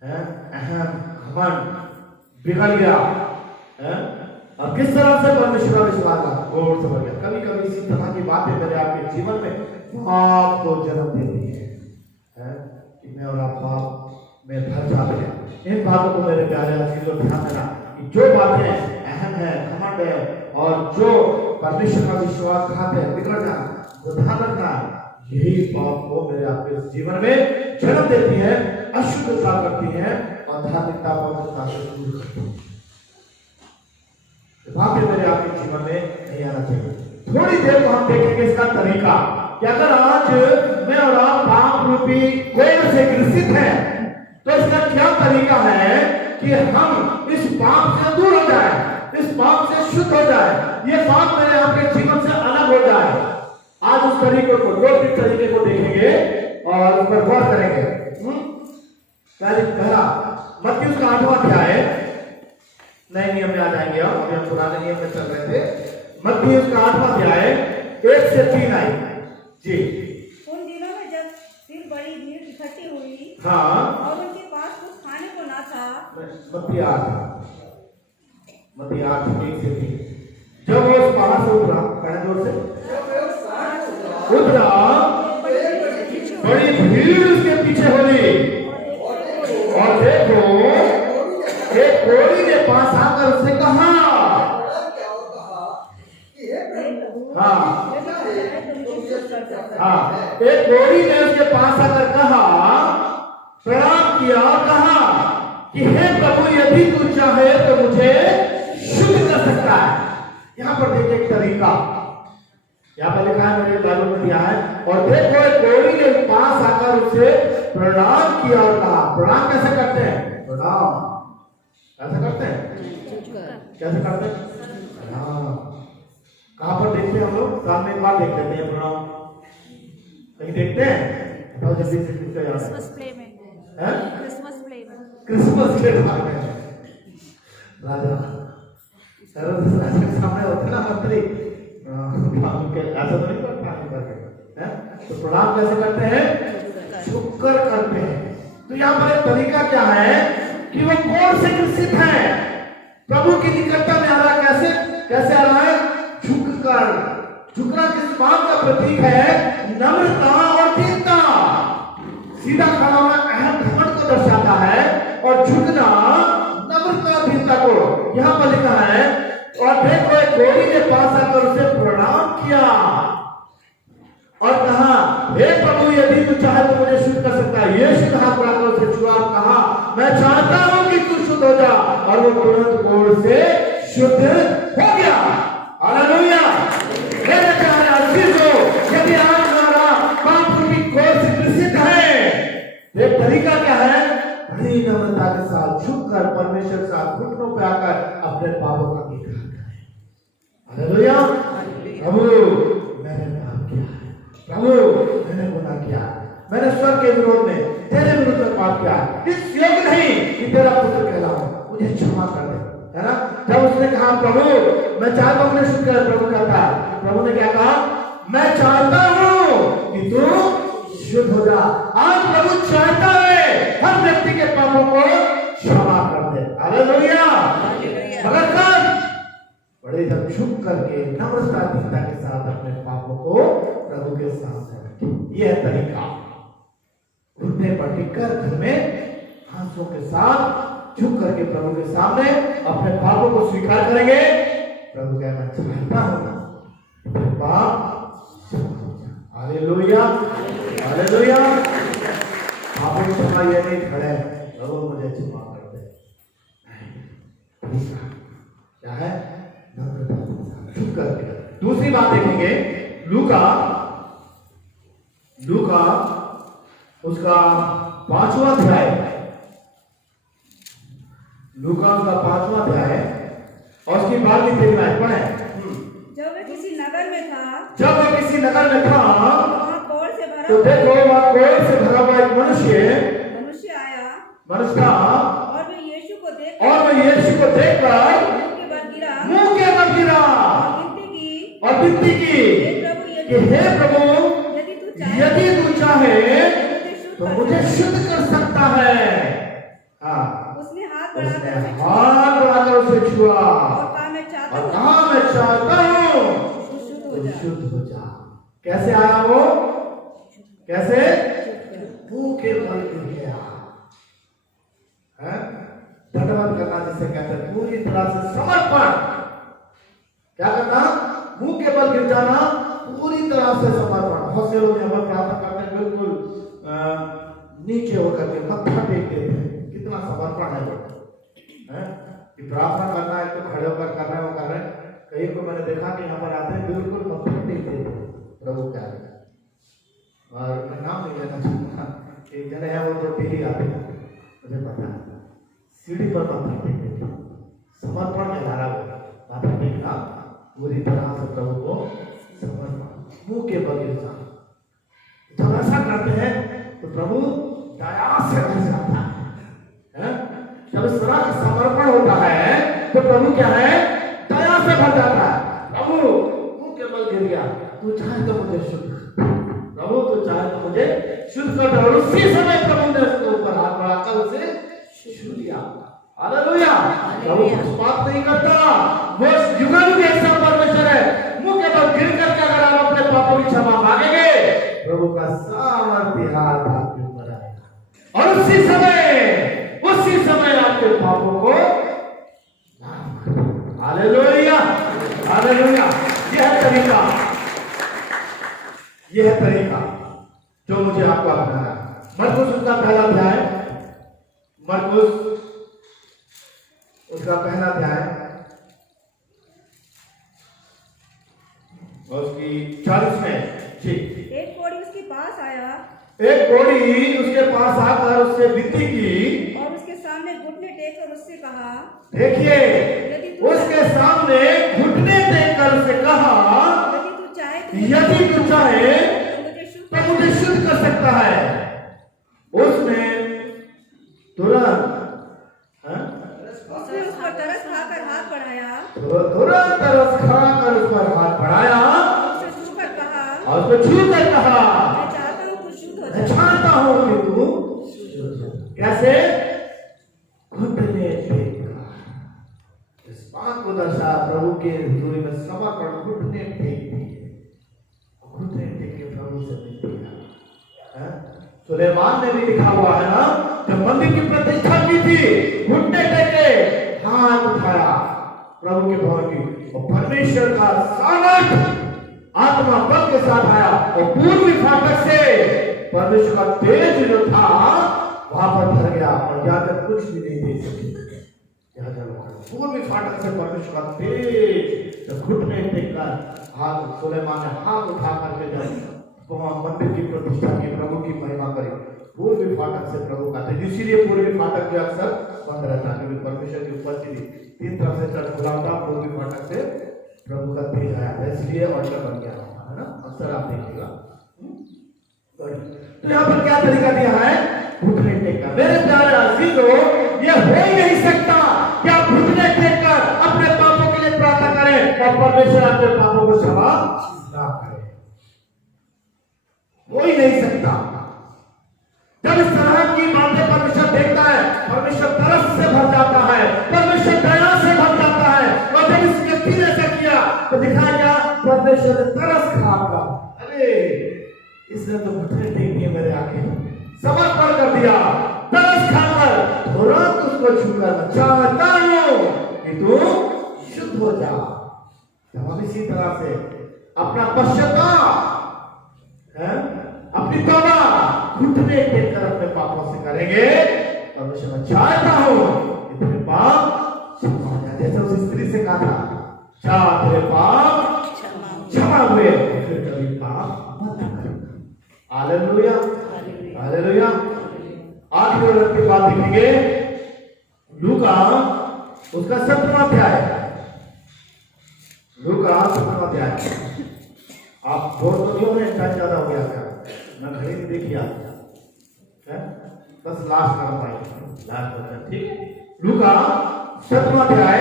है, अहम घमंड बिगड़ गया है। और किस तरह से परमेश्वर विश्वास गोल समझ गया। कभी कभी इसी तरह की बातें मेरे आपके जीवन में आपको जन्म देती है कि मैं और आप पाप में भर जाते हैं। इन बातों को मेरे प्यारे अजीजों ध्यान देना कि जो बातें अहम है, घमंड है, और जो परमेश्वर का विश्वासघात है, बिगड़ जाना, ध्यान रखना, यही पाप को मेरे आपके जीवन में जन्म देती है, अशुद्धता करती है, और धार्मिकता पवित्रता से दूर करती है। बातें मेरे आपके जीवन में नहीं आना चाहिए। थोड़ी देर को हम देखेंगे इसका तरीका कि अगर आज मैं और आप पाप रूपी कोयले से ग्रसित हैं, तो इसका क्या तरीका है कि हम इस पाप से दूर हो जाए, इस पाप से शुद्ध हो जाए, ये पाप मेरे आपके जीवन से अलग हो जाए। आज उस तरीके को, 2-3 तरीके को देखेंगे और उस पर गौर करेंगे। पहला मत्ती उसका 8वां अध्याय, नए नियम में आ जाएंगे, अभी हम पुराने नियम में चल रहे थे। मत्ती उसका 8वां अध्याय 1 से 3 आए जी। उन दिनों में जब फिर बड़ी भीड़ इकट्ठी हुई, हाँ, और उनके पास कुछ खाने को ना था, मत्ती 8 1 से 3, जब वो उस पहाड़ से उतरा, कहना जोर से, उतरा, बड़ी भीड़ उसके पीछे हो गई, और देखो एक कोढ़ी ने पास आकर उससे कहा, हाँ, एक कोढ़ी ने उसके पास आकर कहा, प्रणाम किया, कहा कि हे प्रभु, यदि तू चाहे तो मुझे शुद्ध कर सकता है। यहां पर देखिए एक तरीका, यहाँ पर लिखा है, मेरे बाइबल में दिया है, और देखो एक कोढ़ी ने पास आकर उसे प्रणाम किया और कहा। प्रणाम कैसे करते हैं? प्रणाम कैसे करते हैं? कैसे करते हैं? हाँ, कहाँ पर देखते हैं हम लोग? सामने एक बार देख लेते हैं प्रणाम, कहीं देखते हैं? बताओ जल्दी से, किससे याद है? क्रिसमस प्ले में, हैं? क्रिसमस प्ले में, क्रिसमस के बारे में राजा राजा के सामने होते ना मंत्री, ऐसा तो नहीं करते हैं? तो प्रणाम कैसे करते हैं? झुककर करते हैं। तो यहाँ पर एक तरीका क्या है कि वो कौन से कृषित है, प्रभु की निकटता में आ रहा है। कैसे कैसे आ रहा है? झुककर। झुकना किस बात का प्रतीक है? नम्रता और दीनता। सीधा खड़ा होना अहम घमंड को दर्शाता है, और झुकना नम्रता दीनता को। यहाँ पर लिखा है, और देखो एक कोढ़ी ने पास आकर उसे प्रणाम किया और कहा, हे प्रभु यदि तू चाहे तो मुझे शुद्ध कर सकता है। यीशु हाथ बढ़ाकर उसे छुआ और कहा, मैं चाहता हूं कि तू शुद्ध हो जा, और वो तुरंत कोढ़ से शुद्ध हो गया। हालेलुया। मेरे प्यारे अजीजों, यदि आप हमारा पाप रूपी कोढ़ से ग्रसित है, एक तरीका क्या है? बड़ी नम्रता के साथ झुककर परमेश्वर के साथ घुटनों पे आकर अपने पापों का इकरार करें। हालेलुया। प्रभु मैंने पाप किया है, प्रभु मैंने गुनाह किया है, मैंने स्वर्ग के विरोध में तेरे विरुद्ध में पाप किया है, इस योग्य नहीं कि तेरा पुत्र कहलाऊं, मुझे क्षमा कर दे। है ना? जब उसने कहा प्रभु मैं चाहता हूं शुद्ध कर, प्रभु कहता है, प्रभु ने क्या कहा? मैं चाहता हूं कि तू शुद्ध हो जा। आज प्रभु चाहता है हर व्यक्ति के पापों को क्षमा कर दे। हालेलुया। मगर कब? बड़े जब झुक करके नम्रता दीनता के साथ अपने पापों को प्रभु के सामने रखें। यह है तरीका। घुटने पर टिककर घर में आंसुओं के साथ झुक करके प्रभु के सामने अपने पापों को स्वीकार करेंगे। प्रभु कहना चाहता हूं पाप क्षमा हो जा। हालेलुया। हालेलुया। पापों की क्षमा ये नहीं खड़े, प्रभु मुझे क्षमा कर दे। क्या है? झुक करके। दूसरी बात देखेंगे, लूका उसका 5वां अध्याय, लूका उसका 5वां अध्याय और उसकी 12वीं आयत पढ़ें। जब वह किसी नगर में था, जब वह किसी नगर में था, वहाँ कोढ़ से भरा तो देखो वहाँ कोढ़ से भरा हुआ एक मनुष्य आया, मनुष्य था, और वह यीशु को देखकर मुंह के बल गिरा और विनती की कि हे प्रभु यदि तू चाहे तो मुझे शुद्ध कर सकता है। हाँ, उसने हाथ बढ़ाकर उसे छुआ और कहा मैं चाहता हूँ शुद्ध हो जा। कैसे आया वो? कैसे? मुंह के बल गिर गया। दंडवत करना जिसे कहते हैं, पूरी तरह से समर्पण। क्या करना? मुंह के बल गिर जाना, पूरी तरह से समर्पण। बहुत से लोग यहाँ पर प्रार्थना करते हैं बिल्कुल नीचे होकर के मत्था टेक देते हैं। कितना समर्पण है वो, कि प्रार्थना करना है तो खड़े होकर करना है, वो कर रहे हैं। कई को मैंने देखा कि यहाँ पर आते हैं बिल्कुल मत्था टेक देते हैं प्रभु क्या है। और मैं नाम नहीं लेना चाहूंगा, एक जने है वो तो डेली आते हैं, मुझे पता है, सीढ़ी पर मत्था टेक देते हैं। समर्पण के धारा माथा टेकना, पूरी तरह से प्रभु को समर्पण, मुंह के बल गिर जाना। जब ऐसा करते हैं तो प्रभु दया से भर जाता है। जब इस तरह का समर्पण होता है तो प्रभु क्या है? दया से भर जाता है। प्रभु मुंह के बल गिर गया, तू चाहे तो मुझे शुद्ध कर, प्रभु तू चाहे तो मुझे शुद्ध कर। और उसी समय प्रभु ने उसके ऊपर हाथ बढ़ाकर उसे छू लिया। हालेलुया। प्रभु पक्षपात नहीं करता, वो युगानुग ऐसा परमेश्वर है। मुंह के बल गिर करके अगर आप अपने पापों की क्षमा मांगेंगे, प्रभु का सामर्थ्य हाथ आपके ऊपर आएगा और उसी समय आपके पापों को माफ करेगा। हालेलुया। हालेलुया। यह तरीका जो मुझे आपको अपनाना है। मरकुस उसका पहला अध्याय, मरकुस उसका पहला अध्याय और उसकी 40 में जी, एक कोढ़ी उसके पास आया एक कोढ़ी उसके पास आकर उससे विनती की और उसके सामने घुटने टेक कर उससे कहा, देखिए उसके सामने घुटने टेककर उससे कहा, यदि तू चाहे तो मुझे शुद्ध कर सकता है। उसने तुरंत उसने उस पर तरस खाकर हाथ बढ़ाया उस पर हाथ बढ़ाया उसे छूकर कहा, और उसको छू कर कहा, मैं चाहता हूँ तू शुद्ध हो मैं जा। चाहता हूं कि तू कैसे घुटने टेककर, इस बात को दर्शा प्रभु के हुजूरी में समर्पण, घुटने टेक दिए, घुटने टेक के प्रभु से मिलती है। सुलेमान ने भी लिखा हुआ है ना, जब मंदिर की प्रतिष्ठा की थी, घुटने टेके, हाथ उठाया प्रभु के भवन की, और परमेश्वर का सामर्थ आत्मा बल के साथ आया और पूर्वी फाटक से परमेश्वर का तेज जो था वहां पर भर गया और जाकर कुछ भी नहीं दे सके। पूर्वी फाटक से परमेश्वर का तेज, तो घुटने टेककर हाथ, सुलेमान ने हाथ उठा करके जब मंदिर की प्रतिष्ठा की, प्रभु की महिमा करी, पूर्वी फाटक से प्रभु का तेज। इसीलिए पूर्वी फाटक जो अक्सर बंद रहता, क्योंकि परमेश्वर की उपस्थिति, तीन तरफ से चढ़ खुला होता, पूर्वी फाटक से प्रभु का तेज आया, इसलिए ऑर्डर बन गया है ना, अक्सर आप देखिएगा। तो यहाँ पर क्या तरीका दिया है, घुटने टेककर। मेरे प्यारे अजीजों, ये हो ही नहीं सकता कि आप घुटने टेककर अपने पापों के लिए प्रार्थना करें और परमेश्वर आपके पापों को क्षमा ना करे, हो ही नहीं सकता। जब इस तरह की बातें परमेश्वर देखता है, परमेश्वर तरस से भर जाता है, परमेश्वर दया से भर जाता है। और जब इस व्यक्ति ने ऐसा किया तो दिखाया क्या, परमेश्वर ने तरस खाकर, अरे इसने तो घुटने टेक दिए मेरे आगे, समर्पण कर दिया, तरस खाकर तुरंत उसको छूकर, चाहता हूं कि तू शुद्ध हो जा। जब हम इसी तरह से अपना पश्चाताप, अपनी तौबा घुटने टेककर अपने पापों से करेंगे, परमेश्वर मैं चाहता हूं कि तेरे पाप क्षमा हो जाए। जैसे उस स्त्री से कहा था, चाह तेरे पाप क्षमा हुए, फिर कभी पाप मत करना। Hallelujah, hallelujah. आखिरी औरत की बात देखेंगे, लूका उसका 17वां अध्याय, लूका 17वां अध्याय। आप बोर तो नहीं हो रहे, टाइम ज्यादा हो गया क्या, मैं घड़ी में देखिए आप, बस लास्ट कर पाएंगे, लास्ट होता, ठीक। लूका 17वां अध्याय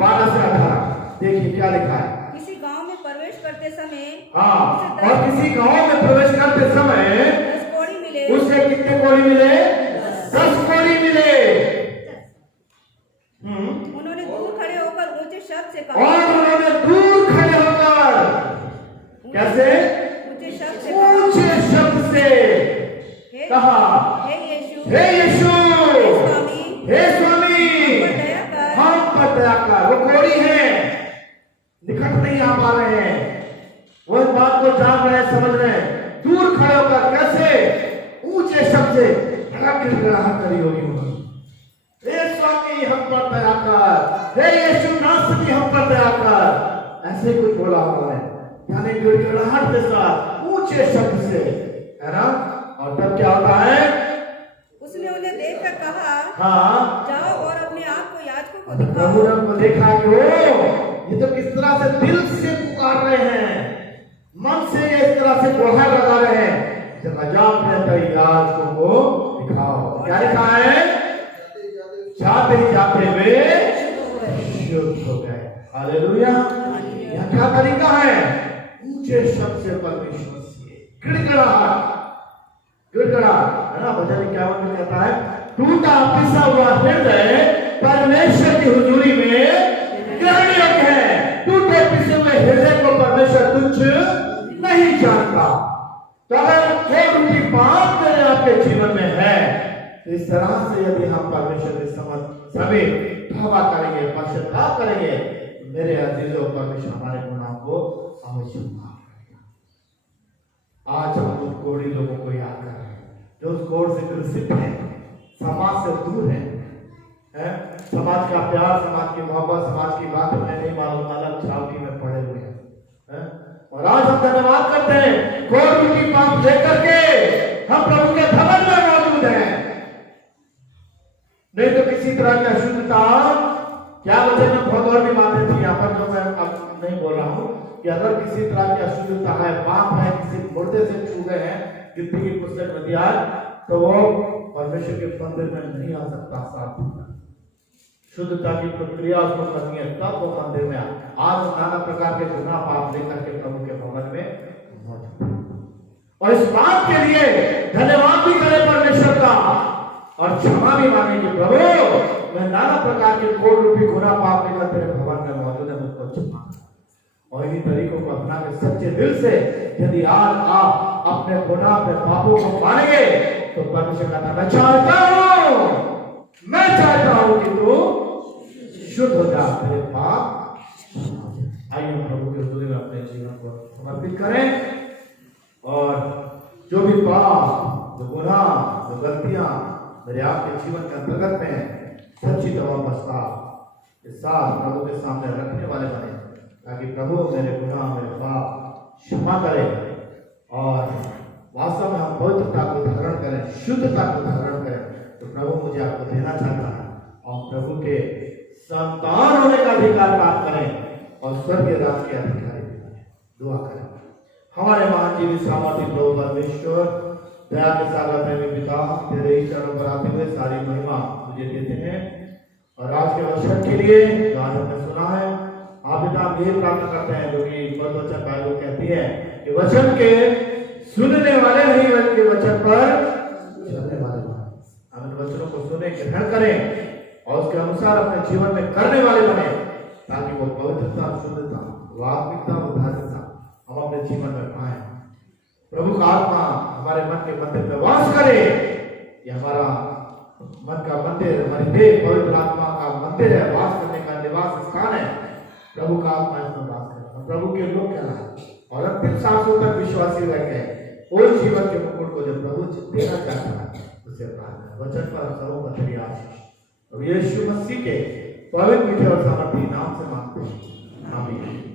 12 से 18 देखिए क्या लिखा है। किसी गांव में प्रवेश करते समय, हाँ, और किसी गांव में प्रवेश करते समय 10 कोढ़ी मिले, उसे कितने कोढ़ी मिले, 10 कोढ़ी मिले। उन्होंने दूर खड़े होकर ऊंचे शब्द से कहा, और उन्होंने दूर खड़े होकर कैसे, ऊंचे शब्द से कहा, हे यीशु, हे यीशु, स्वामी, हे स्वामी, हम पर दया कर। वो कोढ़ी है, निकट नहीं आ पा रहे हैं, वो इस बात को जान रहे हैं, समझ रहे हैं, दूर खड़े होकर कैसे ऊंचे शब्द से गिड़गिड़ाहट करी होगी उन्होंने, हे स्वामी हम पर दया कर, हे यीशु नासरी हम पर दया कर, ऐसे कुछ बोला उन्होंने, यानी गिड़गिड़ाहट के साथ ऊंचे शब्द से, है ना। और तब क्या होता है, उसने उन्हें देखकर कहा, हाँ, जाओ और अपने आप को याजकों को दिखाओ। प्रभु ने उनको देखा कि ये तो किस तरह से दिल से पुकार रहे हैं, मन से इस तरह से गुहार लगा रहे हैं, जब अजाब ने तो याजकों को दिखाओ। क्या लिखा है, जाते ही जाते वे शुद्ध हो गए। हालेलुया। यह क्या तरीका है, ऊंचे शब्द से परमेश्वर से गिड़गिड़ाहट, गिड़गिड़ाहट, है ना। भजन 51 में कहता है, टूटा पिसा हुआ हृदय परमेश्वर की हुजूरी में ग्रहण योग्य है। टूटे पिसे हुए हृदय को परमेश्वर तुच्छ नहीं जानता। तो अगर कोई भी बात मेरे आपके जीवन में है, तो इस तरह से यदि हम परमेश्वर के समय तौबा करेंगे, पश्चाताप करेंगे, तो मेरे अजीजों, परमेश्वर हमारे गुनाहों को अवश्य माफ करेगा। आज हम उन कोढ़ी लोगों को याद कर रहे हैं जो उस कोढ़ से ग्रसित है, समाज से दूर है, समाज का प्यार, समाज की मोहब्बत, समाज की बात उन्हें नहीं मालूम, अलग छावनी में पड़े हुए हैं, और आज हम धन्यवाद करते हैं कोट की पाप लेकर के हम प्रभु के भवन में मौजूद हैं। नहीं तो किसी तरह की अशुद्धता, क्या वजह में बहुत और भी बातें थी यहाँ पर जो मैं अब नहीं बोल रहा हूँ कि अगर किसी तरह की अशुद्धता है, पाप है, किसी मुर्दे से छू गए हैं गिनती की पुस्तक में दिया, तो वो परमेश्वर के मंदिर में नहीं आ सकता। साथ शुद्धता की प्रक्रिया उसको करनी है, तब वो मंदिर में आज नाना प्रकार के गुनाह पाप लेकर के प्रभु के भवन में मौजूद है। और इस बात के लिए धन्यवाद भी करें परमेश्वर का और क्षमा भी मांगे कि प्रभु मैं नाना प्रकार के कोट रूपी गुनाह पाप लेकर तेरे भवन में मौजूद है, मुझको क्षमा। और इन्हीं तरीकों को अपना के सच्चे दिल से यदि आज आप अपने गुनाह अपने पापों को मानेंगे तो परमेश्वर कहता मैं चाहता हूं कि तू शुद्ध हो जा, तेरे पाप। आइए हम प्रभु के हुजूर में अपने जीवन को समर्पित करें और जो भी पाप, जो गुनाह, जो गलतियां मेरे आपके जीवन के अंतर्गत में सच्ची दवा बसता इस साथ प्रभु के सामने रखने वाले बने, ताकि प्रभु मेरे गुनाह, मेरे पाप क्षमा करे और वास्तव में हम पवित्रता को धारण करें, शुद्धता को धारण करें। तो प्रभु मुझे आपको देना चाहता है और प्रभु के संतान होने का अधिकार प्राप्त करें और स्वर्ग के राज्य के अधिकारी बने। दुआ करें। हमारे महान जीवित सामर्थ्य प्रभु परमेश्वर, दया के सागर प्रेमी पिता, तेरे ही चरणों पर आते हुए सारी महिमा मुझे देते हैं और आज के वचन के लिए जो आज हमने सुना है, आप पिता यही प्रार्थना करते हैं जो कि पद वचन बाइबल कहती है कि वचन के सुनने वाले नहीं बल्कि वचन पर चलने वाले बने। हम इन वचनों को सुने, ग्रहण करें और उसके अनुसार अपने जीवन में करने वाले बने, ताकि वो पवित्रता, शुद्धता, आत्मिकता, उदारता हम अपने जीवन में पाए। प्रभु का आत्मा हमारे मन के मंदिर में वास करे। ये हमारा मन का मंदिर, हमारी देह पवित्र आत्मा का मंदिर है, वास करने का निवास स्थान है। प्रभु का आत्मा इसमें वास करे, प्रभु के लोग कहलाए और अंतिम सांसों तक विश्वासी रह गए उस जीवन के मुकुट को जो प्रभु देना चाहता है उसे प्रार्थना वचन पर सर्वों पर तेरी आशीष अब यीशु मसीह के पवित्र मीठे और सामर्थी नाम से मांगते हैं, आमीन।